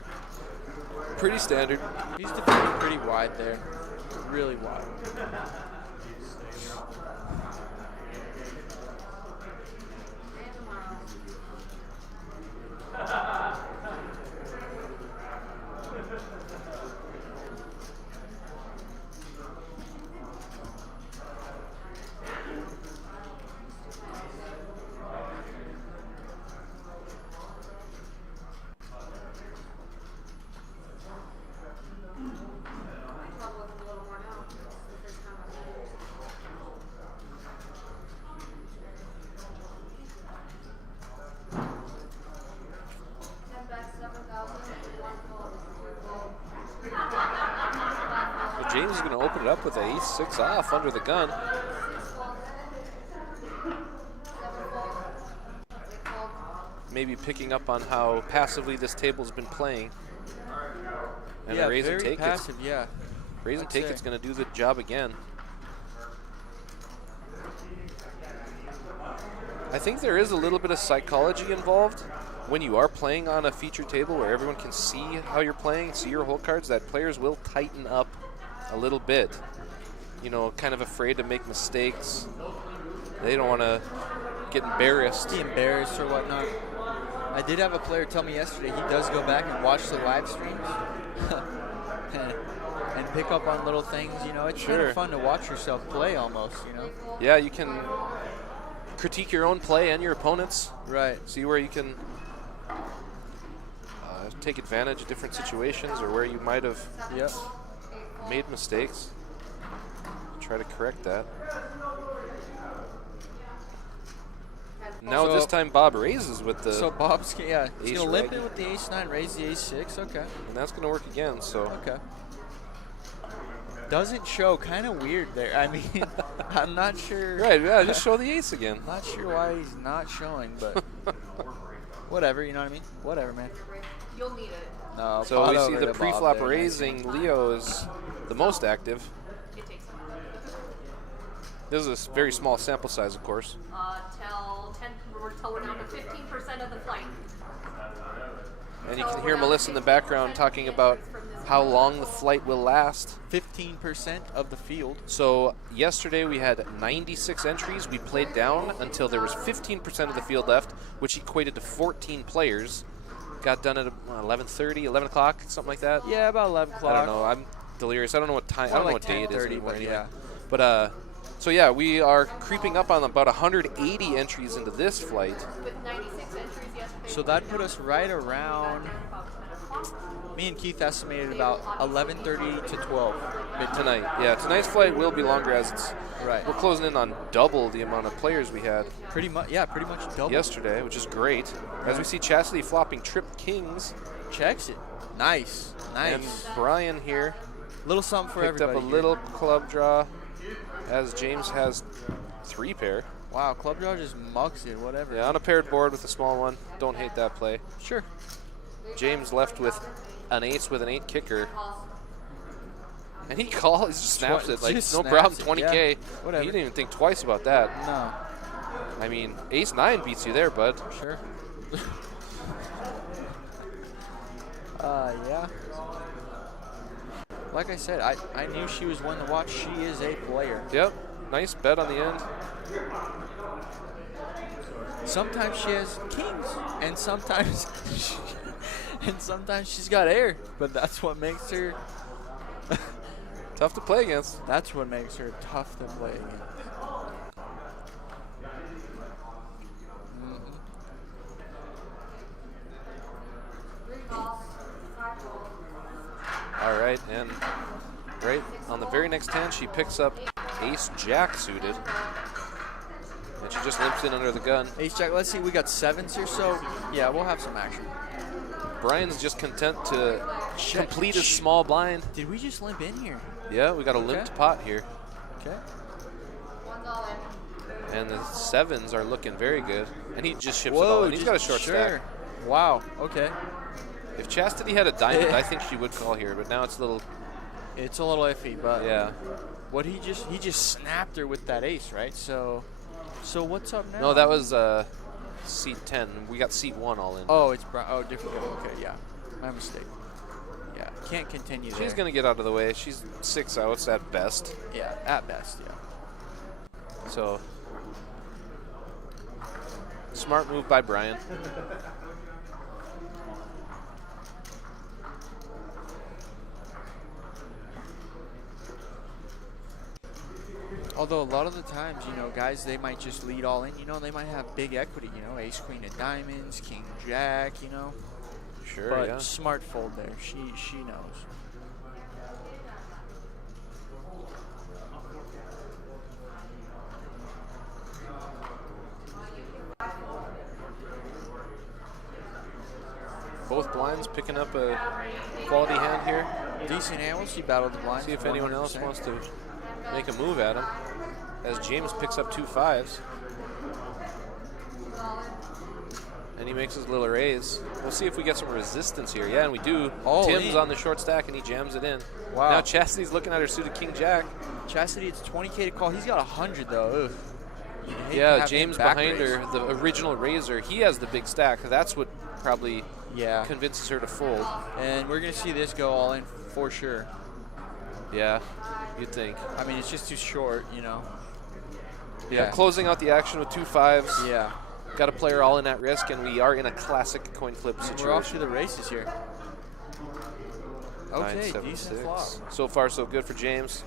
Pretty standard. He's defending pretty wide there. Really wide. But James is going to open it up with a ace-6 off under the gun. Maybe picking up on how passively this table's been playing. And yeah, a raise and very take passive, yeah. it. Raise and I'd take say. it's going to do the job again. I think there is a little bit of psychology involved when you are playing on a featured table where everyone can see how you're playing, see your hole cards, that players will tighten up a little bit. You know, kind of afraid to make mistakes. They don't want to get embarrassed. Be embarrassed or whatnot. I did have a player tell me yesterday he does go back and watch the live streams and pick up on little things. You know, it's kind Sure. of fun to watch yourself play almost, you know. Yeah, you can critique your own play and your opponent's. Right. See where you can take advantage of different situations or where you might have Yep. made mistakes. Try to correct that. Now So- this time Bob raises with the, So Bob's he's ace gonna limp reg. in with the ace-9, raise the ace-6. Okay. and that's going to work again. So Okay. Doesn't show. Kind of weird there. I mean, I'm not sure. right, yeah, just show the ace again. Not sure why he's not showing, but whatever. You know what I mean? Whatever, man. You'll need it. No. So pot we see over the to Bob pre-flop there. raising. Leo is the most active. It takes a while. This is a very small sample size, of course. Till we're down to 15% of the flight. And you can hear Melissa in the background talking about how long the flight will last. 15% of the field. So yesterday we had 96 entries. We played down until there was 15% of the field left, which equated to 14 players. Got done at 11:30, 11 o'clock, something like that. Yeah, about 11 o'clock. I don't know. I'm delirious. I don't know what time. I don't know like what day it is 10:30, anymore. but Anyway. yeah. But so yeah, we are creeping up on about 180 entries into this flight. With 96 entries yesterday. So that put us right around. Me and Keith estimated about 11:30 to 12 Tonight. Yeah, tonight's flight will be longer as it's Right. we're closing in on double the amount of players we had Pretty much. Yeah, pretty much double. yesterday, which is great. As we see Chastity flopping trip kings, Checks it. Nice. and Nice. Brian here Little something for picked up everybody. a here. little club draw, as James has 3 pair. Wow, club draw just mucks it. Whatever. Yeah, on a paired board with a small one. Don't hate that play. Sure. James left with an ace with an 8 kicker. And he calls, he just snaps it. Like, just no snaps problem, it, 20K. yeah, whatever. He didn't even think twice about that. No. I mean, ace 9 beats you there, bud. Sure. Yeah. Like I said, I knew she was one to watch. She is a player. Yep, nice bet on the end. Sometimes she has kings, and sometimes she's got air. But that's what makes her. Tough to play against. That's what makes her tough to play against. All right, and right on the very next hand, she picks up ace jack suited. And she just limps in under the gun. Ace jack. Let's see. We got sevens here, so yeah, we'll have some action. Brian's just content to Check. complete a small blind. Did we just limp in here? Yeah, we got a limped pot here. Okay. One's all in. And the sevens are looking very good. And he just ships it all in. He's got a short stack. Wow. Okay. If Chastity had a diamond, I think she would call here, but now it's a little, It's a little iffy, but yeah. what he just snapped her with that ace, right? So what's up now? No, that was seat 10. We got seat 1 all in. Oh, it's different. Okay, yeah, my mistake. Yeah, can't continue. She's there. going to get out of the way. She's 6 outs at best. Yeah, at best, yeah. So, smart move by Brian. Although a lot of the times, guys, they might just lead all in. They might have big equity. Ace queen of diamonds, king jack. Sure, But yeah. smart fold there. She knows. Both blinds picking up a quality hand here. Decent hand. We'll see battle of the blinds. See if anyone else 100%. wants to make a move at him. As James picks up 2 5s. And he makes his little raise. We'll see if we get some resistance here. Yeah, and we do. All Tim's in. on the short stack, and he jams it in. Wow. Now Chastity's looking at her suited king jack. Chastity, it's 20K to call. He's got 100 though. Ugh. You'd hate to Yeah, have James him back behind raise. her, the original raiser. He has the big stack. That's what probably Yeah. convinces her to fold. And we're gonna see this go all in for sure. Yeah, you'd think. I mean, it's just too short, Yeah, closing out the action with 2 5s. Yeah. Got a player all in at risk, and we are in a classic coin flip And we're off to situation. the races here. Okay, decent 9-7-6. flop. So far, so good for James.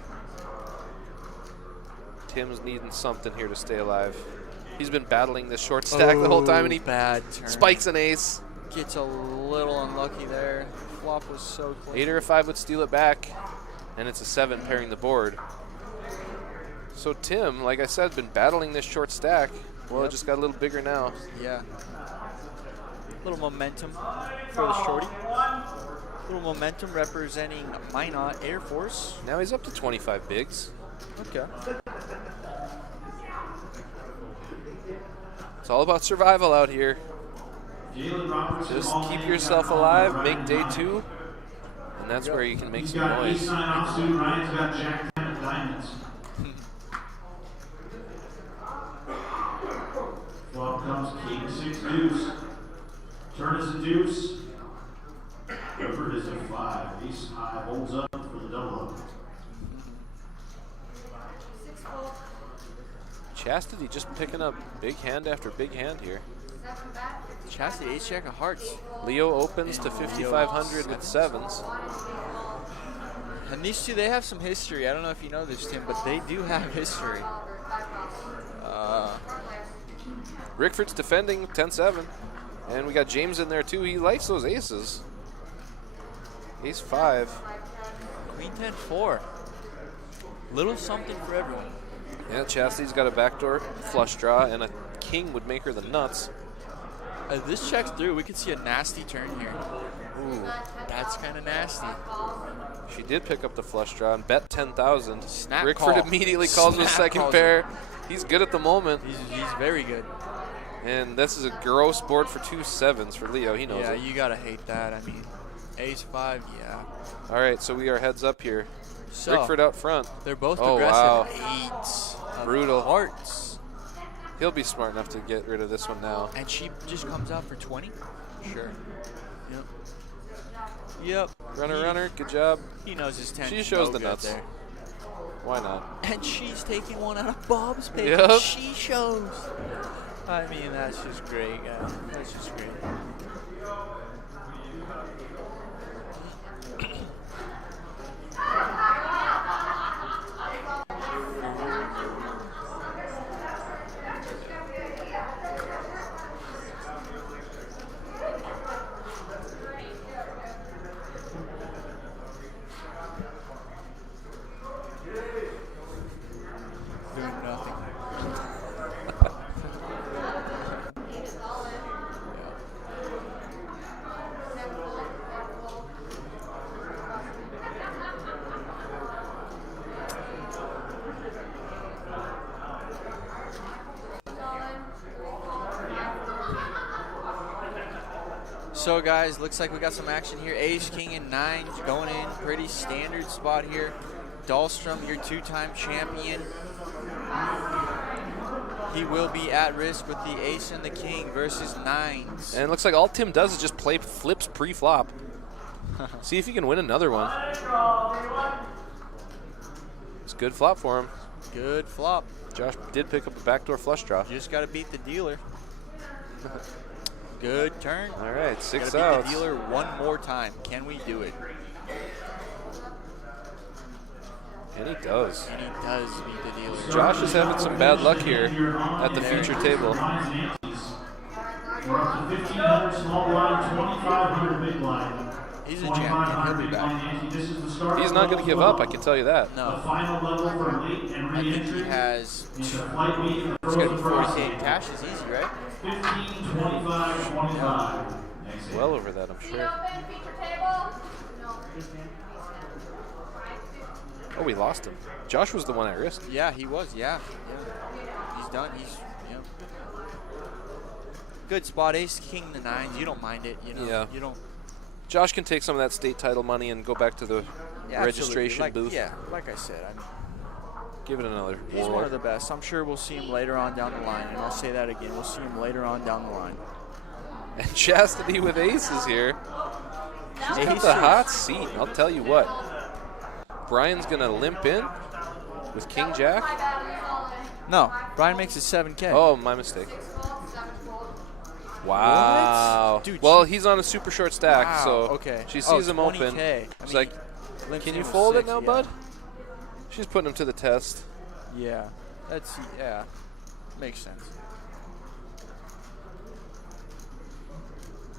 Tim's needing something here to stay alive. He's been battling this short stack the whole time, and he bad turn. spikes an ace. Gets a little unlucky there. Flop was so close. 8 or a 5 would steal it back, and it's a 7 pairing the board. So Tim, like I said, been battling this short stack. Well, it just got a little bigger now. Yeah. Little momentum for the shorty. Little momentum representing Minot Air Force. Now he's up to 25 bigs. Okay. It's all about survival out here. Just keep yourself alive, make day 2, and that's where you can make some noise. Ryan's got Jack 10 of diamonds. Flop comes King 6 deuce. Turn is a deuce. River is a 5. Ace high holds up for the double up. Chastity just picking up big hand after big hand here. Chastity, ace jack of hearts. Leo opens to 5,500 with 7s. And these two, they have some history. I don't know if you know this, Tim, but they do have history. Rickford's defending 10-7. And we got James in there too. He likes those aces. Ace 5. Queen 10-4. Little something for everyone. Yeah, Chastity's got a backdoor flush draw, and a king would make her the nuts. As this checks through, we could see a nasty turn here. Ooh, That's kind of nasty. she did pick up the flush draw and bet 10,000. Snap Rickford call. immediately calls with Snap second calls pair. He's good at the moment. He's very good. And this is a gross board for 2 7s for Leo. He knows Yeah, it. you gotta hate that. I mean, ace 5, yeah. All right, so we are heads up here. So Rickford out front. they're both Oh, aggressive. wow. 8s of Brutal. hearts. He'll be smart enough to get rid of this one now. And she just comes out for 20? Sure. Yep. Yep. Runner, runner, good job. He knows his 10. She shows the nuts. There. Why not? And she's taking one out of Bob's pick. Yep. She shows. I mean, that's just great, guys. That's just great. Doing nothing. So guys, looks like we got some action here. Ace, king, and 9 going in. Pretty standard spot here. Dahlstrom, your 2-time champion. He will be at risk with the ace and the king versus 9s. And it looks like all Tim does is just play flips pre-flop. See if he can win another one. It's a good flop for him. Good flop. Josh did pick up a backdoor flush draw. You just got to beat the dealer. Good turn. All right, 6 Gotta beat outs. the dealer one more time. Can we do it? And he does. And he does beat the dealer. Josh is having some bad luck here at the feature table. We're up to 1,500 small blind, 2,500 big blind. He's a champion. He'll be back. This is the start He's not going to give up, I can tell you that. The No. final level for late and I think he re-entry. has, It's a flight meet in the it's going to be frozen 40K in cash. Is easy, right? 15, 25, 25. Next Well over that, I'm Feet sure. open, feature table. No. Oh, we lost him. Josh was the one at risk. Yeah, he was. Yeah. He's done. Yeah. Good spot. Ace, king, the 9s. You don't mind it. You know. Yeah. You don't. Josh can take some of that state title money and go back to the Yeah, registration absolutely. booth. Yeah, like I said, Give it another he's whirl. one of the best. I'm sure we'll see him later on down the line, and I'll say that again. We'll see him later on down the line. And Chastity with aces here. She's got Aces. the hot seat, I'll tell you what. Brian's going to limp in with King My Jack. bad, it's all in. No, Brian makes it 7K. Oh, my mistake. 6 fold, 7 fold. Wow. What? Dude, Well, she- he's on a super short stack, Wow, so okay. she sees him 20K. open. I She's mean, like, limps can in you with fold it 6, now, yeah. bud? She's putting him to the test. Yeah, makes sense.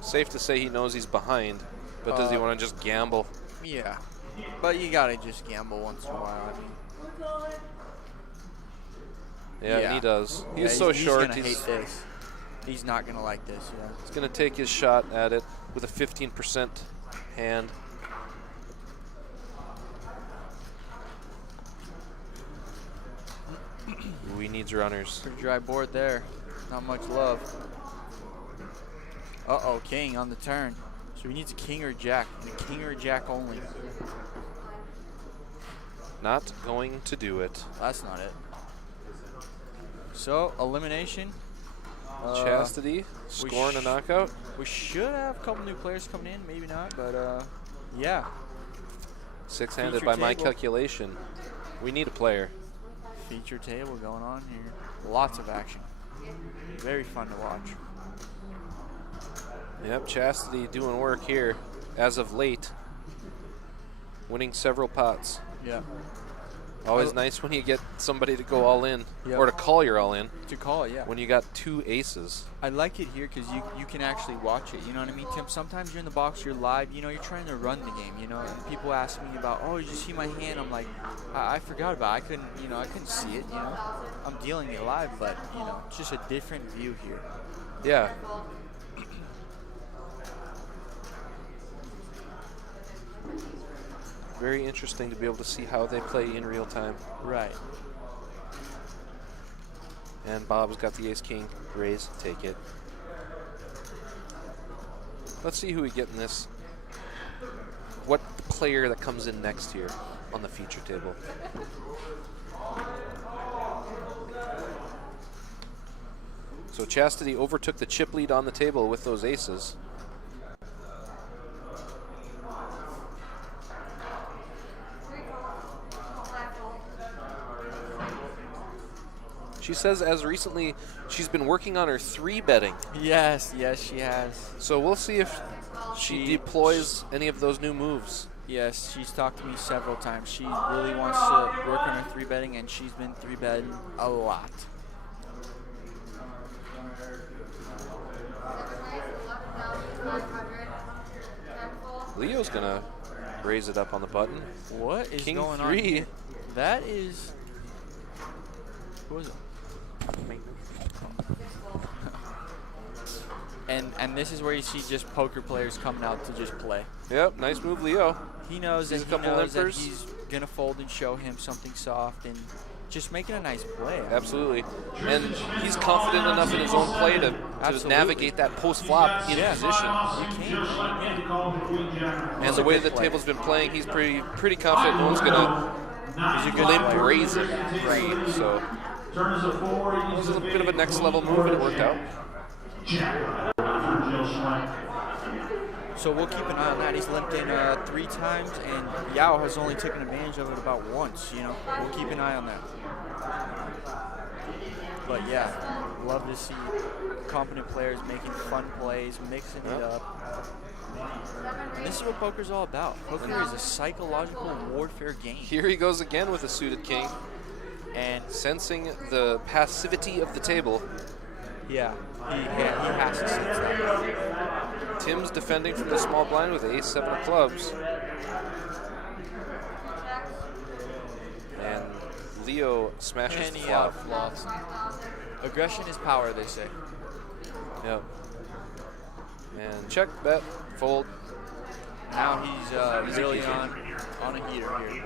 Safe to say he knows he's behind, but does he want to just gamble? Yeah, but you gotta just gamble once in a while. I mean, yeah, and he does. He's so he's short. Gonna hate this. He's not gonna like this. Yeah. He's gonna take his shot at it with a 15% hand. Ooh, he needs runners. Pretty dry board there. Not much love. Uh-oh, king on the turn. So he needs a king or jack, and a king or jack only. Not going to do it. That's not it. So, elimination. Chastity scoring a knockout. We should have a couple new players coming in, maybe not, but yeah. Six-handed Feature by my table. calculation. We need a player. Feature table going on here. Lots of action. Very fun to watch. Yep, Chastity doing work here as of late. Winning several pots. Yeah. Always nice when you get somebody to go all in, Yep. or to call your all in. To call it, yeah. When you got 2 aces. I like it here because you can actually watch it, you know what I mean, Tim? Sometimes you're in the box, you're live, you know, you're trying to run the game, you know, and people ask me about, oh, did you see my hand? I'm like, I forgot about it. I couldn't see it, you know. I'm dealing it live, but, you know, it's just a different view here. Yeah. Very interesting to be able to see how they play in real time. Right. And Bob's got the ace-king. Raise, take it. Let's see who we get in this. What player that comes in next here on the feature table. So Chastity overtook the chip lead on the table with those aces. She says as recently she's been working on her 3-betting. Yes, she has. So we'll see if she deploys any of those new moves. Yes, she's talked to me several times. She really wants to work on her 3-betting, and she's been 3-betting a lot. Leo's gonna raise it up on the button. What is King going 3. on here? That is... Who is it? And this is where you see just poker players coming out to just play. Yep, nice move, Leo. He knows Sees that a couple he knows that limpers. he's gonna fold and show him something soft and just making a nice play. I mean, Absolutely. And he's confident enough in his own play to Absolutely. navigate that post-flop in position. You can. And the way the table's been playing, he's pretty confident no one's gonna He's a good limp player. raise it. Right. So Turn is a 4. it was a bit of a next level move and it worked out. Jack for Jill Schleck. So we'll keep an eye on that. He's limped in 3 times, and Yao has only taken advantage of it about once. You know, we'll keep an eye on that. But yeah, love to see competent players making fun plays, mixing it up. And this is what poker's all about. Poker is a psychological warfare game. Here he goes again with a suited king. And Sensing the passivity of the table. yeah, he has to sense that. Tim's defending from the small blind with ace-7 of clubs. And Leo smashes the And he flop. outflops. Aggression is power, they say. Yep. And check, bet, fold. Now he's really on a heater here.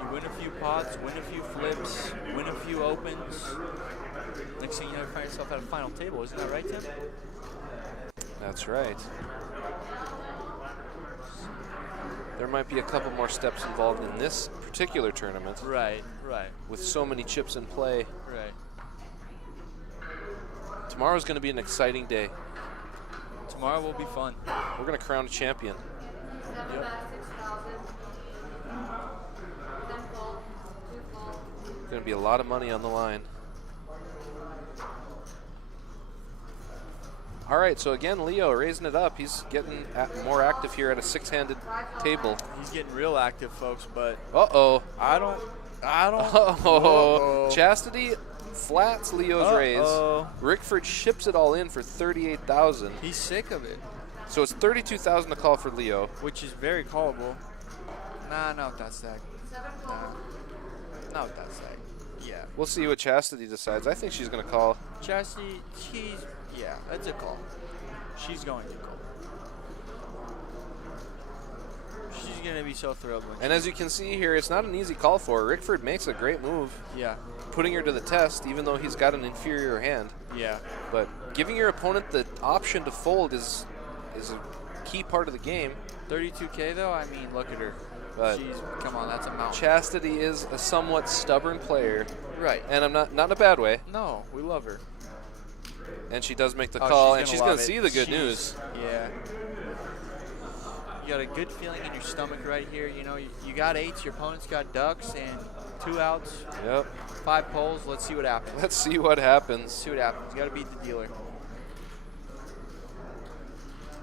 You win a few pots, win a few flips, win a few opens. Next thing you know, you find yourself at a final table. Isn't that right, Tim? That's right. There might be a couple more steps involved in this particular tournament Right. with so many chips in play. Right. Tomorrow's going to be an exciting day. Tomorrow will be fun. We're going to crown a champion. Yep. Going to be a lot of money on the line. All right, so again, Leo raising it up. He's getting more active here at a 6-handed table. He's getting real active, folks, but Uh-oh. I don't I don't. Oh, Chastity flats Leo's raise. Uh-oh. Rickford ships it all in for 38,000. He's sick of it, So it's 32,000 to call for Leo. which is very callable. Nah, not with that stack. Nah. Not with that stack. Yeah. We'll see what Chastity decides. I think she's going to call. Chastity, yeah, that's a call. She's going to call. She's going to be so thrilled when And as you can see here, it's not an easy call for her. Rickford makes a great move, Yeah, putting her to the test, even though he's got an inferior hand. yeah. But giving your opponent the option to fold is a key part of the game. 32K though, I mean, look at her. But Come on, that's a mountain. Chastity is a somewhat stubborn player, Right. and I'm not in a bad way. No, we love her. And she does make the Oh, call, and she's gonna going to love see it. the good She's- news. Yeah. You got a good feeling in your stomach right here. You know, you got 8s, your opponent's got ducks, and 2 outs, Yep. 5 poles. Let's see what happens. Let's see what happens. See what happens. You got to beat the dealer.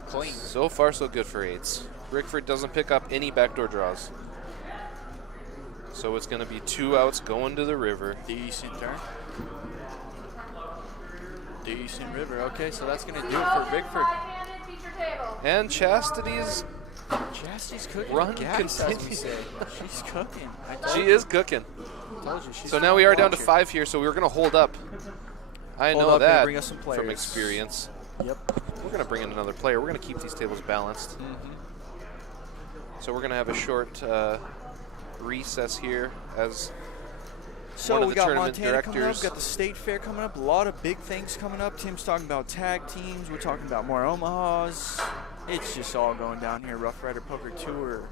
Clean. So far, so good for 8s. Rickford doesn't pick up any backdoor draws. So it's going to be 2 outs going to the river. Decent turn. Decent river. Okay, so that's going to do it for Rickford. Five-handed feature table. And Chastity's, Chastity's cooking. Run gas, as we continues. say. She's cooking. I told she you. is cooking. Told you. She's So now we are down to watch her. 5 here, so we're going to hold up. I Hold know up and that bring us some from players. experience. Yep. We're going to bring in another player. We're going to keep these tables balanced. So we're going to have a short recess here as So one of we the got tournament Montana coming up, directors. got the state fair coming up, a lot of big things coming up. Tim's talking about tag teams, we're talking about more Omahas. It's just all going down here, Roughrider Poker Tour.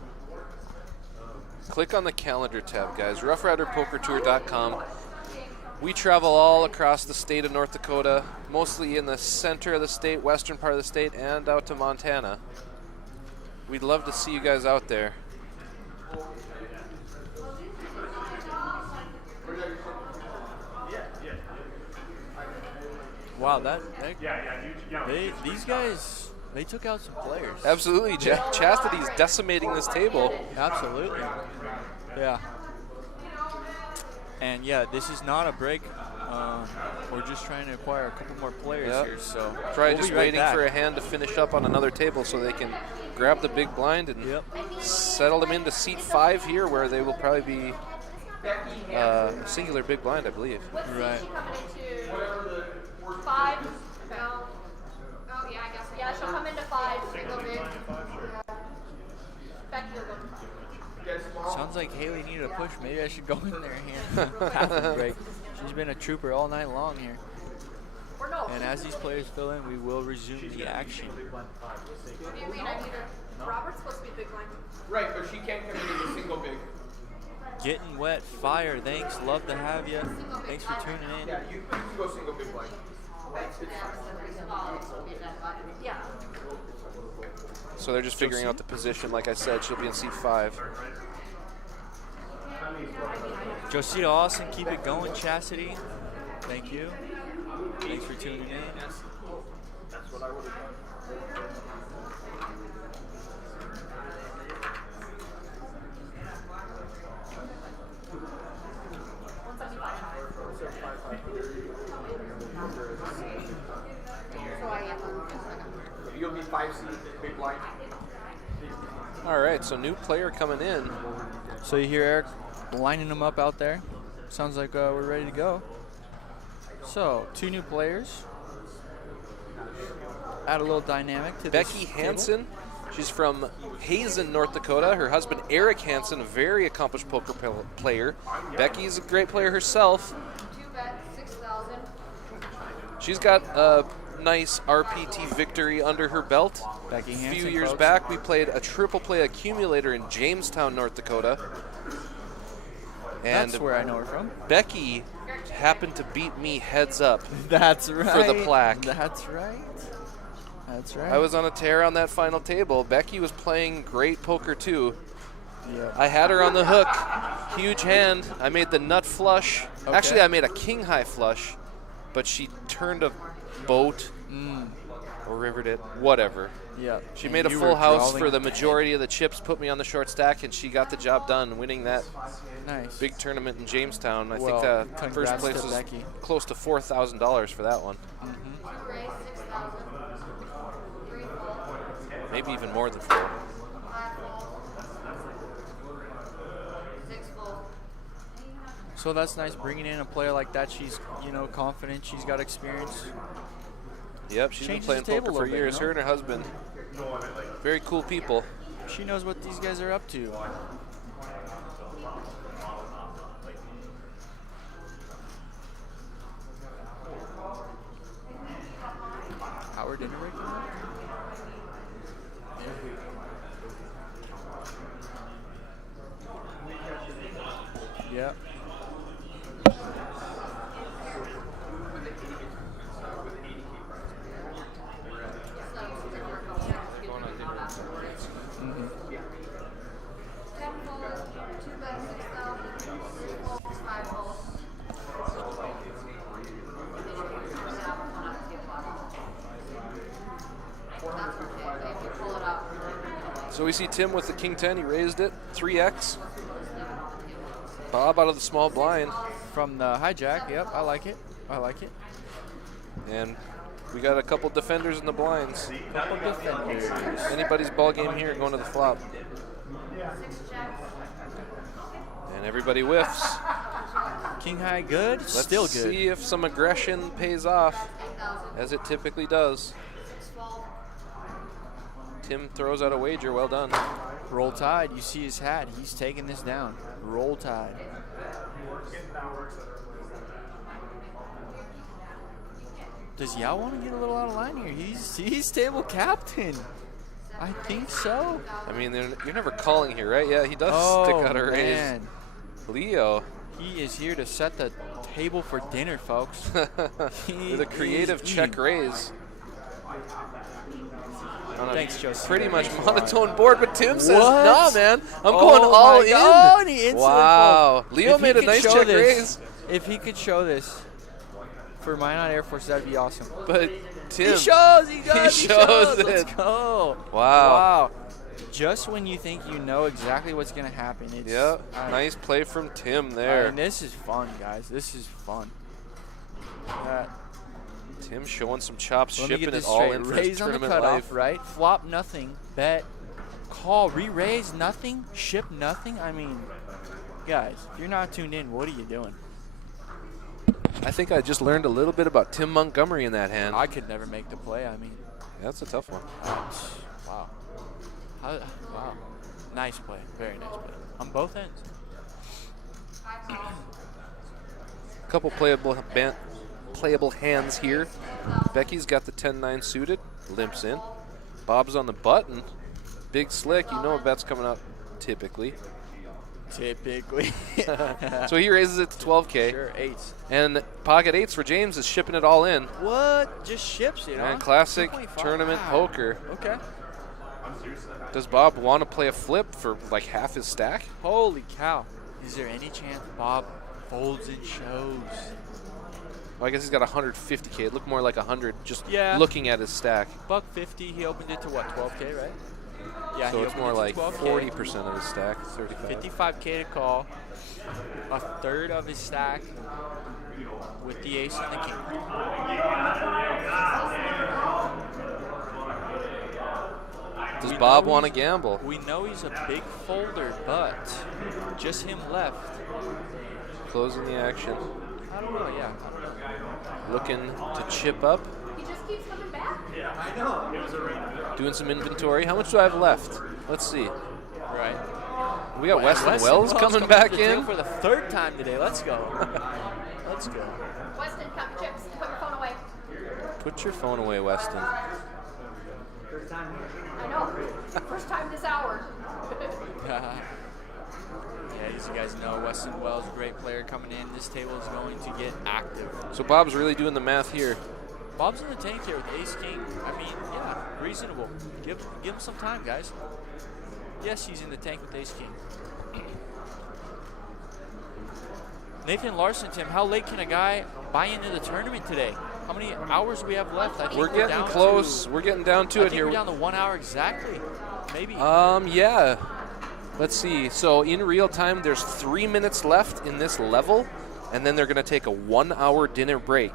Click on the calendar tab, guys. Roughriderpokertour.com. We travel all across the state of North Dakota, mostly in the center of the state, western part of the state, and out to Montana. We'd love to see you guys out there. Wow, these guys, they took out some players. Absolutely, Chastity's decimating this table. Absolutely. Yeah. And yeah, this is not a break. We're just trying to acquire a couple more players Yep. here. So Probably we'll just be right waiting back. for a hand to finish up on another table so they can grab the big blind and Yep. settle them into seat 5 here, where they will probably be singular big blind, I believe. Right. Coming into 5. No. Oh, yeah, I guess. Yeah, she'll come into 5. Single big. Becky will go to 5. Sounds like Haley needed a push. Maybe I should go in there here. Half a break. She's been a trooper all night long here. Or no. And as these players fill in, we will resume the action. What do you mean? I need a. Robert's supposed to be big blind. Right, but she can't come in with a single big. Getting wet, fire. Thanks, love to have you. Thanks for tuning in. Yeah, you can go single big blind. Yeah. So they're just figuring out the position. Like I said, she'll be in seat 5. Josita Austin, keep it going. Chastity, thank you. Thanks for tuning in. That's what I would have done. You'll be 5 seats, big blind. All right, so new player coming in. So you hear Eric lining them up out there. Sounds like we're ready to go. So 2 new players. Add a little dynamic to Becky this Hansen. She's from Hazen, North Dakota. Her husband, Eric Hansen, a very accomplished poker player. Becky's a great player herself. 2 bet, 6,000. She's got a nice RPT victory under her belt. Becky A Hansen, few years folks. back, we played a triple play accumulator in Jamestown, North Dakota. And That's where I know her from. Becky happened to beat me heads up. That's right. the plaque. That's right. That's right. I was on a tear on that final table. Becky was playing great poker too. Yeah. I had her on the hook. Huge hand. I made the nut flush. Okay. Actually, I made a king high flush, but she turned a boat Or River did. Whatever. Yeah. She and made a you full were house for drawing the dead. majority of the chips, put me on the short stack, and she got the job done, winning that Nice. big tournament in Jamestown. I Well, think the first congrats place to was Becky. close to $4,000 for that one. Raise 6,000. 3 full. Maybe even more than 4. 5 full. 6 full. So that's nice bringing in a player like that. She's, you know, confident. She's got experience. Yep, she's been Changes playing the table poker a for little bit, years. you know? Her and her husband. Very cool people. She knows what these guys are up to. Howard dinner break? Yep. Mm-hmm. 10 full. 2 bet 6,000. 3 full. 5 full. That's okay. If you pull it up. So we see Tim with the King 10. He raised it. 3X. Bob out of the small blind. From the hijack. Yep, I like it. I like it. And we got a couple defenders in the blinds. Couple defenders. Anybody's ball game here going to the flop. 6 checks. And everybody whiffs. King high good. Let's Still good. see if some aggression pays off, 8,000. as it typically does. 6 full. Tim throws out a wager. Well done. Roll Tide. You see his hat. He's taking this down. Roll Tide. Does Yao want to get a little out of line here? He's table captain. I think so. I mean, you're never calling here, right? Yeah, he does stick out a raise. Man. Leo. He is here to set the table for dinner, folks. With a creative is check eating. raise. Thanks, Josie. Pretty much Thanks a lot. monotone board, but Tim says, What? nah, man. I'm Oh going all my in. God, he instantly Wow. folds. Leo If he made a could nice show check this- raise, If he could show this for Minot Air Force, that'd be awesome. but Tim. He shows. He does. He He shows shows. it. Let's go. Wow. Wow. Just when you think you know exactly what's going to happen. It's, Yep. Nice play from Tim there. And this is fun, guys. This is fun. Tim showing some chops, Let me shipping get it this all straight. in for his Raise on the tournament cutoff, life. right? Flop nothing. Bet. Call. Re-raise nothing. Ship nothing. I mean, guys, if you're not tuned in, what are you doing? I think I just learned a little bit about Tim Montgomery in that hand. I could never make the play. I mean, That's a tough one. wow. Wow. Nice play. Very nice play. On both ends. Couple playable hands here. Becky's got the 10-9 suited, limps in. Bob's on the button. Big slick, you know a bet's coming up typically. Typically. So he raises it to 12K. Sure, eights. And pocket eights for James is shipping it all in. What? Just ships it, huh? And classic 2.5. tournament Wow. poker. Okay. Does Bob want to play a flip for like half his stack? Holy cow. Is there any chance Bob folds and shows? Well, I guess he's got 150K. It looked more like 100 just Yeah. looking at his stack. $150, he opened it to what, 12K, right? Yeah, So he it's opened more it like to 12K. 40% of his stack, 35. 55K to call. A third of his stack with the ace and the king. Does We Bob know want to he's- gamble? We know he's a big folder, but just him left. Closing the action. I don't know, yeah. I don't know. Looking to chip up. He just keeps coming back. Doing some inventory. How much do I have left? Let's see. Right. We got Weston Weston Wells coming back to the table in. for the third time today. Let's go. Let's go. Weston, count your chips. Put your phone away. Put your phone away, Weston. I know. First time this hour. Yeah, as you guys know, Weston Wells, a great player coming in. This table is going to get active. So Bob's really doing the math here. Bob's in the tank here with Ace King. I mean, yeah, reasonable. Give him some time, guys. Yes, he's in the tank with Ace King. Nathan Larson, Tim, how late can a guy buy into the tournament today? How many hours do we have left? I think We're getting down close. To, We're getting down to I it think here. we're down to 1 hour exactly. Maybe. Yeah. Let's see. So in real time, there's 3 minutes left in this level, and then they're going to take a 1 hour dinner break.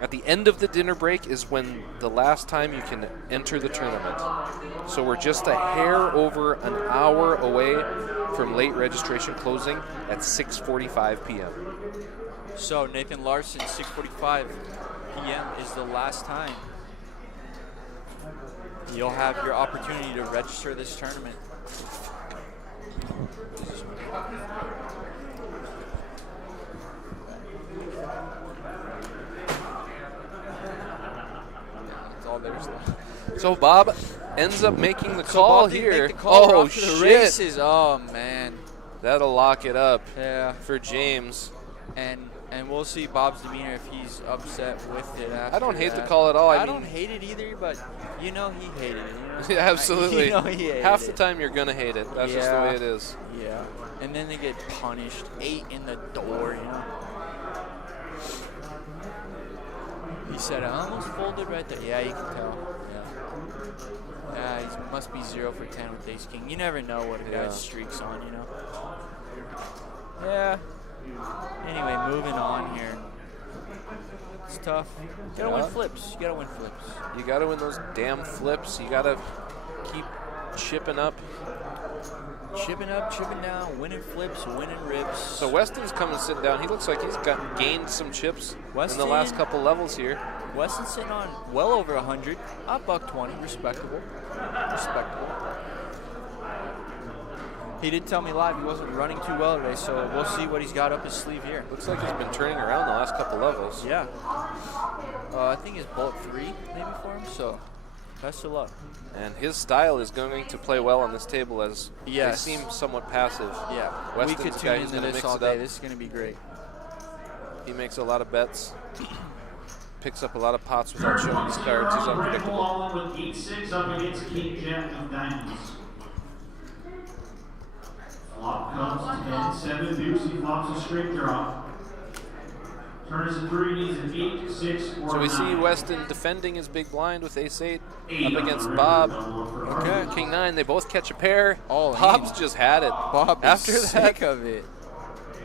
At the end of the dinner break is when the last time you can enter the tournament. So we're just a hair over an hour away from late registration closing at 6:45 p.m. So Nathan Larson, 6:45 p.m. is the last time you'll have your opportunity to register this tournament. That's all there's left. So Bob ends up making the call Bob didn't here. make the call Oh, after the shit. races. Oh man. That'll lock it up Yeah. for James. And we'll see Bob's demeanor if he's upset with it after I don't hate the that. call at all. I don't mean- hate it either, but you know he hated it. You know? Yeah, absolutely. You know he hated Half the it. time you're going to hate it. That's just the way it is. Yeah. And then they get punished. 8 in the door, you know. He said, I almost folded right there. Yeah, you can tell. Yeah. Yeah, he must be 0 for 10 with ace king. You never know what a Yeah. guy's streaks on, you know. Yeah. Anyway, moving on here. It's tough. You gotta win flips. You gotta win flips. You got to win those damn flips. You got to keep chipping up. Chipping up, chipping down, winning flips, winning ribs. So Weston's coming sitting down. He looks like he's gained some chips in Weston- the last couple levels here. Weston's sitting on well over 100. Up $120. Respectable. Respectable. He did tell me live he wasn't running too well today, so we'll see what he's got up his sleeve here. Looks like he's been turning around the last couple levels. Yeah. I think it's bullet 3 maybe for him, so best of luck. And his style is going to play well on this table as Yes. they seem somewhat passive. Yeah. Weston's we could the tune guy who's into gonna this mix all it day. up. This is going to be great. He makes a lot of bets. Picks up a lot of pots without Turn showing one, his Steve cards. He's Brown, unpredictable. all in with 8-6 up against King Jack of Diamonds. Flop comes 10-7, deuce, he flops a straight draw. Turn is a 3, needs an 8, 6, or So we see 9. Weston defending his big blind with ace-8 8 up on against the river, Bob. double up for Okay. Harvey. King-9, they both catch a pair. All Bob's in. just had it. Bob After is that. sick of it.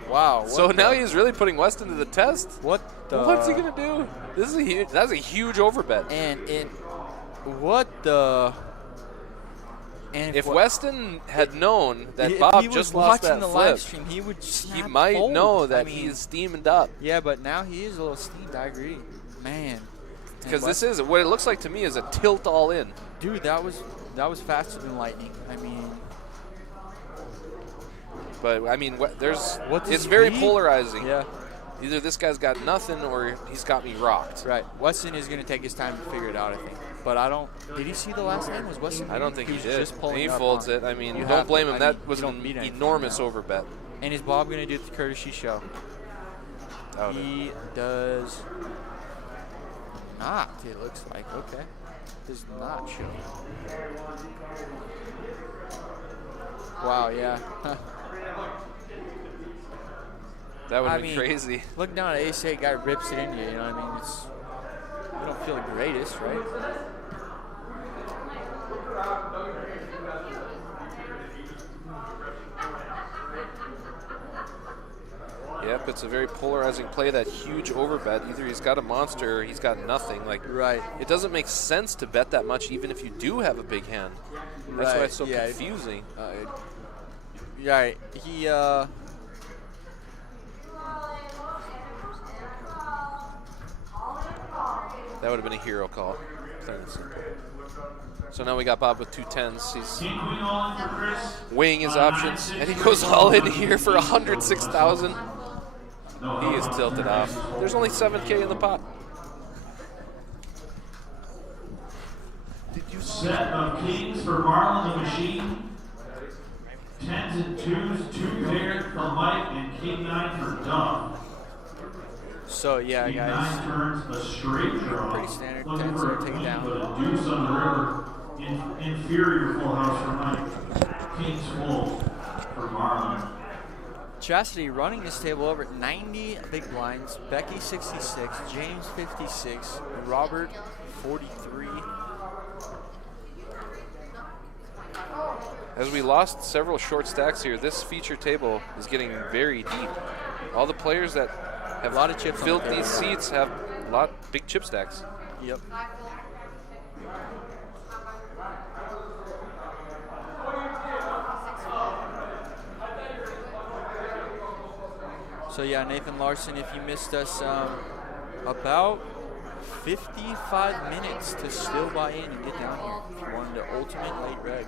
Wow. So what now the- he's really putting Weston to the test. What the? What's he gonna do? This is a huge. That's a huge overbet. And what the? And If what- Weston had known that if Bob he was just lost watching that the flip, live stream, he would he snap might fold. know that I mean, he's steamed up. Yeah, but now he is a little steamed. I agree, man. Because And this is what it looks like to me is a tilt all in. dude, that was faster than lightning. I mean, But I mean, there's What's it's his very speed? polarizing. yeah, Either this guy's got nothing or he's got me rocked. right. Weston is gonna take his time to figure it out, I think. But I don't. Did he see the last hand? Was Weston? I don't think he was did. Just pulling He up folds on it. I mean, You don't have blame to. him. I That mean, was you an don't beat anything enormous now. overbet. And is Bob gonna do the courtesy show? Doubt it. He does not. It looks like okay. Does not show. Wow. Yeah. That would I be mean, crazy. Look down at ace-8, guy rips it into you. You know what I mean? It's you don't feel the greatest, right? Yep, it's a very polarizing play, that huge overbet. Either he's got a monster or he's got nothing. Like, Right. it doesn't make sense to bet that much even if you do have a big hand. That's why Right, it's so yeah. confusing. Right. He That would have been a hero call. Plain and simple. So now we got Bob with 2 10s. He's King Queen all in for Chris. weighing his options, and he goes all in here for 106,000. He is tilted off. There's only 7K in the pot. Set of kings for Marlon the Machine. 10s and 2s, 2 pair for Mike, and King 9 for Duff. So yeah, King guys. 9 turns a straight draw. Pretty standard. Looking 10s for are a taken queen, down. but a deuce on the river. Inferior full house for Mike. King's full for Marlon. Chastity running this table over at 90 big blinds. Becky 66, James 56, Robert 43. As we lost several short stacks here, this feature table is getting very deep. All the players that have A lot of chips on filled the table. these seats have a lot big chip stacks. Yep. So yeah, Nathan Larson, if you missed us, about 55 minutes to still buy in and get down here if you wanted the ultimate late reg.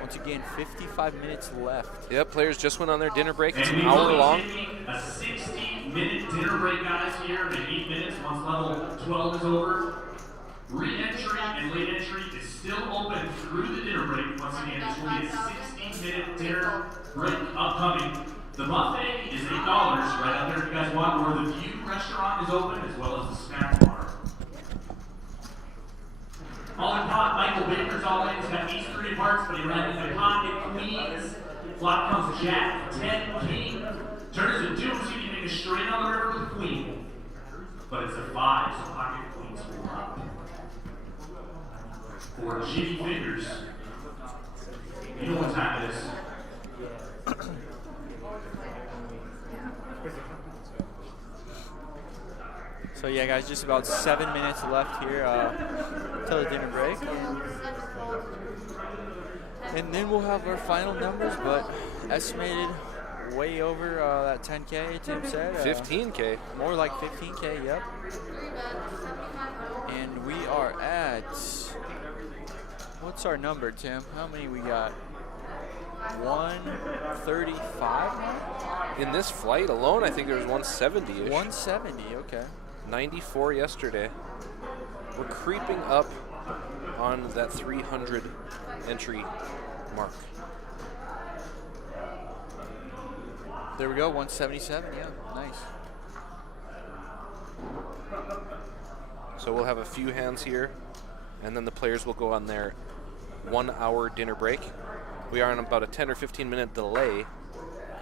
Once again, 55 minutes left. Yep, players just went on their dinner break. It's And an we will hour be long. taking a 60-minute dinner break, guys, here in 8 minutes once level 12 is over. Re-entry and late entry is still open through the dinner break. Once again, this will be a 60-minute dinner break upcoming. The buffet is $8 right out there if you guys want, or the View restaurant is open as well as the snack bar. All in pot, Michael Baker's all in. He's got these 3 parts, but he ran into pocket queens. Flop comes jack, 10, king. Turns a deuce, you can make a straight on the river with queen. But it's a 5, so pocket queens will up. For Jimmy Fingers. You know what time it is. So yeah, guys, just about 7 minutes left here till the dinner break. And then we'll have our final numbers, but estimated way over that 10K, Tim said. 15K. More like 15K, yep. And we are at, what's our number, Tim? How many we got? 135? In this flight alone, I think there was 170-ish. 170, okay. 94 yesterday. We're creeping up on that 300 entry mark. There we go, 177, yeah, nice. So we'll have a few hands here, and then the players will go on their 1 hour dinner break. We are on about a 10 or 15 minute delay,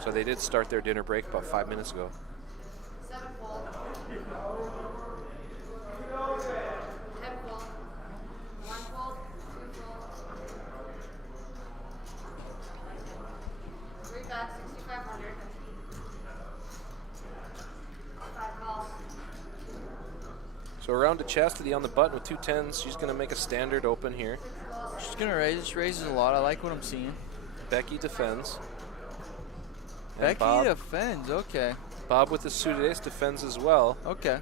so they did start their dinner break about 5 minutes ago. 7 fold. 10 fold. 1 fold. 2 fold. 3 bets, 6,500. 5 calls. So around to Chastity on the button with 2 10s. She's going to make a standard open here. She's gonna raise, raises a lot. I like what I'm seeing. Becky defends. And Becky Bob, defends, okay. Bob with the suited ace defends as well. Okay.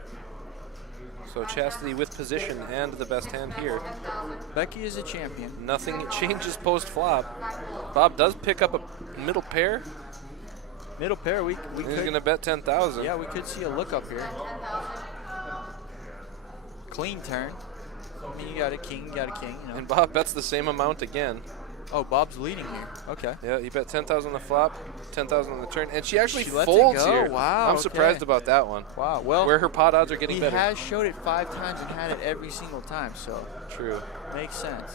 So Chastity with position and the best hand here. Becky is a champion. Nothing changes post flop. Bob does pick up a middle pair. Middle pair, we He's could, going to bet 10,000. yeah, we could see a look up here. 10,000. Clean turn. I mean, you got a king, you got a king, you know. And Bob bets the same amount again. Oh, Bob's leading here. Okay. Yeah, he bet 10,000 on the flop, 10,000 on the turn, and she actually She lets it folds go? here. Wow, I'm surprised okay. about that one. Wow. Well, Where her pot odds are getting he better. has showed it 5 times and had it every single time, so True. makes sense.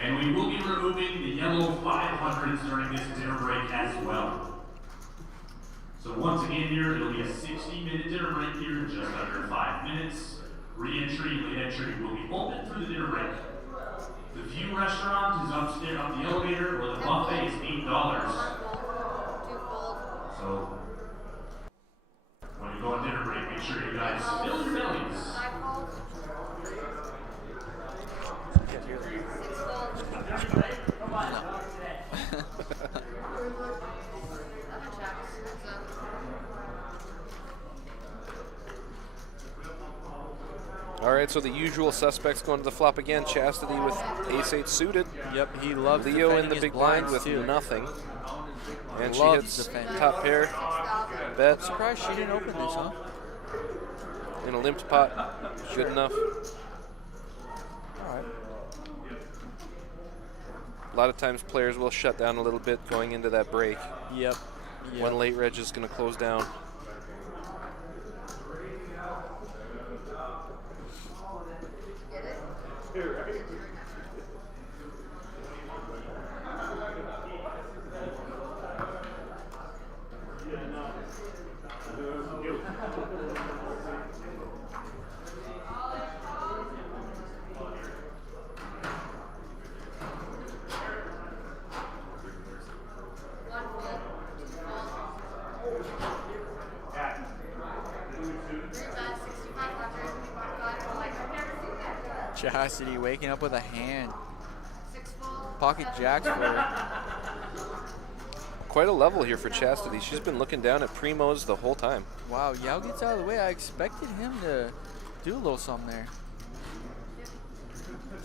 And we will be removing the yellow 500s during this dinner break as well. So once again here, it'll be a 60-minute dinner break here in just under 5 minutes. Re-entry and late entry will be open through the dinner break. The View restaurant is upstairs up the elevator, where the buffet is $8. 1 fold. 2 fold. So when you go on dinner break, make sure you guys fill your bellies. 5 fold. 6 fold. 7 checks. All right, so the usual suspects going to the flop again. Chastity with ace-8 suited. Yep, he loves Leo in defending the his big blind blinds, with too. nothing. And she Loves hits defending. top pair. Bet Surprised she didn't open this, huh? in a limped pot. Good enough. All right. A lot of times players will shut down a little bit going into that break Yep. when late reg is going to close down. Chastity waking up with a hand. Pocket jacks for her. Quite a level here for Chastity. She's been looking down at Primos the whole time. Wow, Yao gets out of the way. I expected him to do a little something there.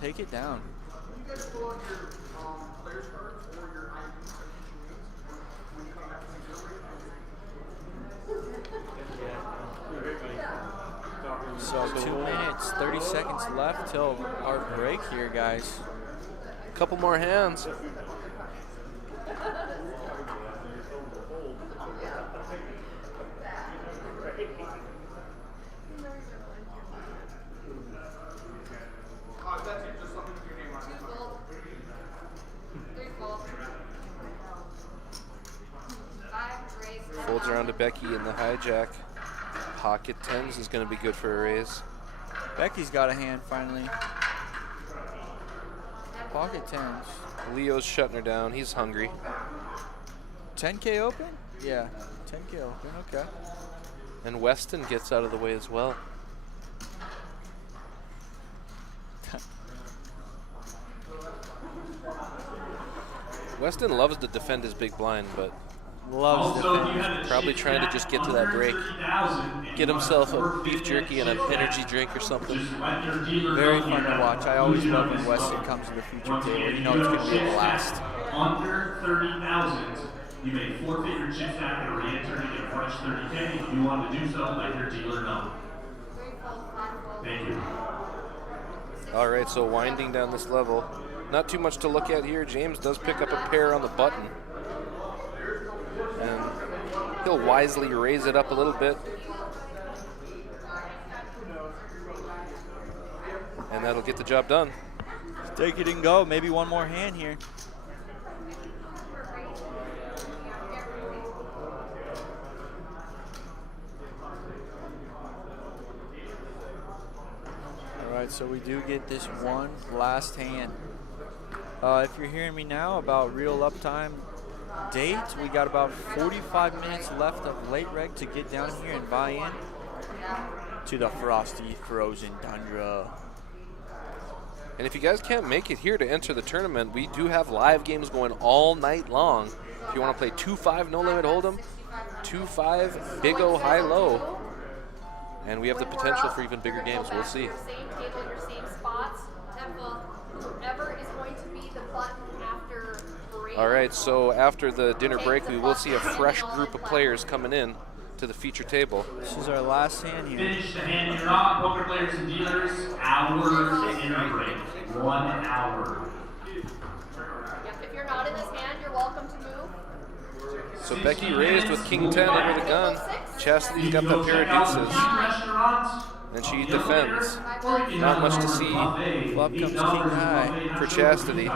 Take it down. You guys pull up your players cards or your ID section when you come back to the So 2 minutes, 30 seconds left till our break here, guys. Couple more hands. Folds around to Becky in the hijack. Pocket tens is going to be good for a raise. Becky's got a hand finally. Pocket tens. Leo's shutting her down. He's hungry. 10K open? Yeah, 10K open, okay. And Weston gets out of the way as well. Weston loves to defend his big blind, but loves defending. Probably trying to just get to that break. Get himself a beef jerky and an energy drink or something. Very fun to watch. I always love when Weston comes to the future table. You know it's going to be a blast. Under 30,000, you may forfeit your chip stack and re-enter to get a fresh 30K. If you want to do so, let your dealer know. Thank you. All right, so winding down this level. Not too much to look at here. James does pick up a pair on the button. And he'll wisely raise it up a little bit. And that'll get the job done. Take it and go. Maybe one more hand here. All right, so we do get this one last hand. If you're hearing me now about real uptime date, we got about 45 minutes left of late reg to get down here and buy in to the frosty frozen tundra. And if you guys can't make it here to enter the tournament, we do have live games going all night long. If you want to play 2-5 no limit hold'em, 2-5 big O high low, and we have the potential for even bigger games. We'll see. Your same table, your same spots. Whoever is going to be the button after break. All right, so after the dinner break, we will see a fresh group of players coming in to the feature table. This is our last hand here. Finish the hand you're on, poker players and dealers. Hour dinner break. 1 hour. Yep, if you're not in this hand, you're welcome to move. So Becky raised with King 10 under the gun. Chastity's got that pair of deuces. And she defends. Not much to see. Flop comes king high for Chastity.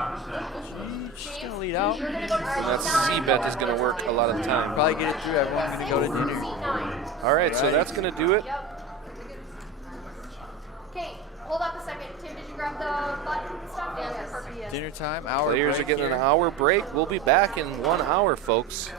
She's going to lead out. And that C bet is going to work a lot of the time. Probably get it through. Everyone's going to go to dinner. All right, so that's going to do it. Okay, hold up a second. Tim, did you grab the button stuff? Yes, perfect. Dinner time, hour Players break are getting here. an hour break. We'll be back in 1 hour, folks.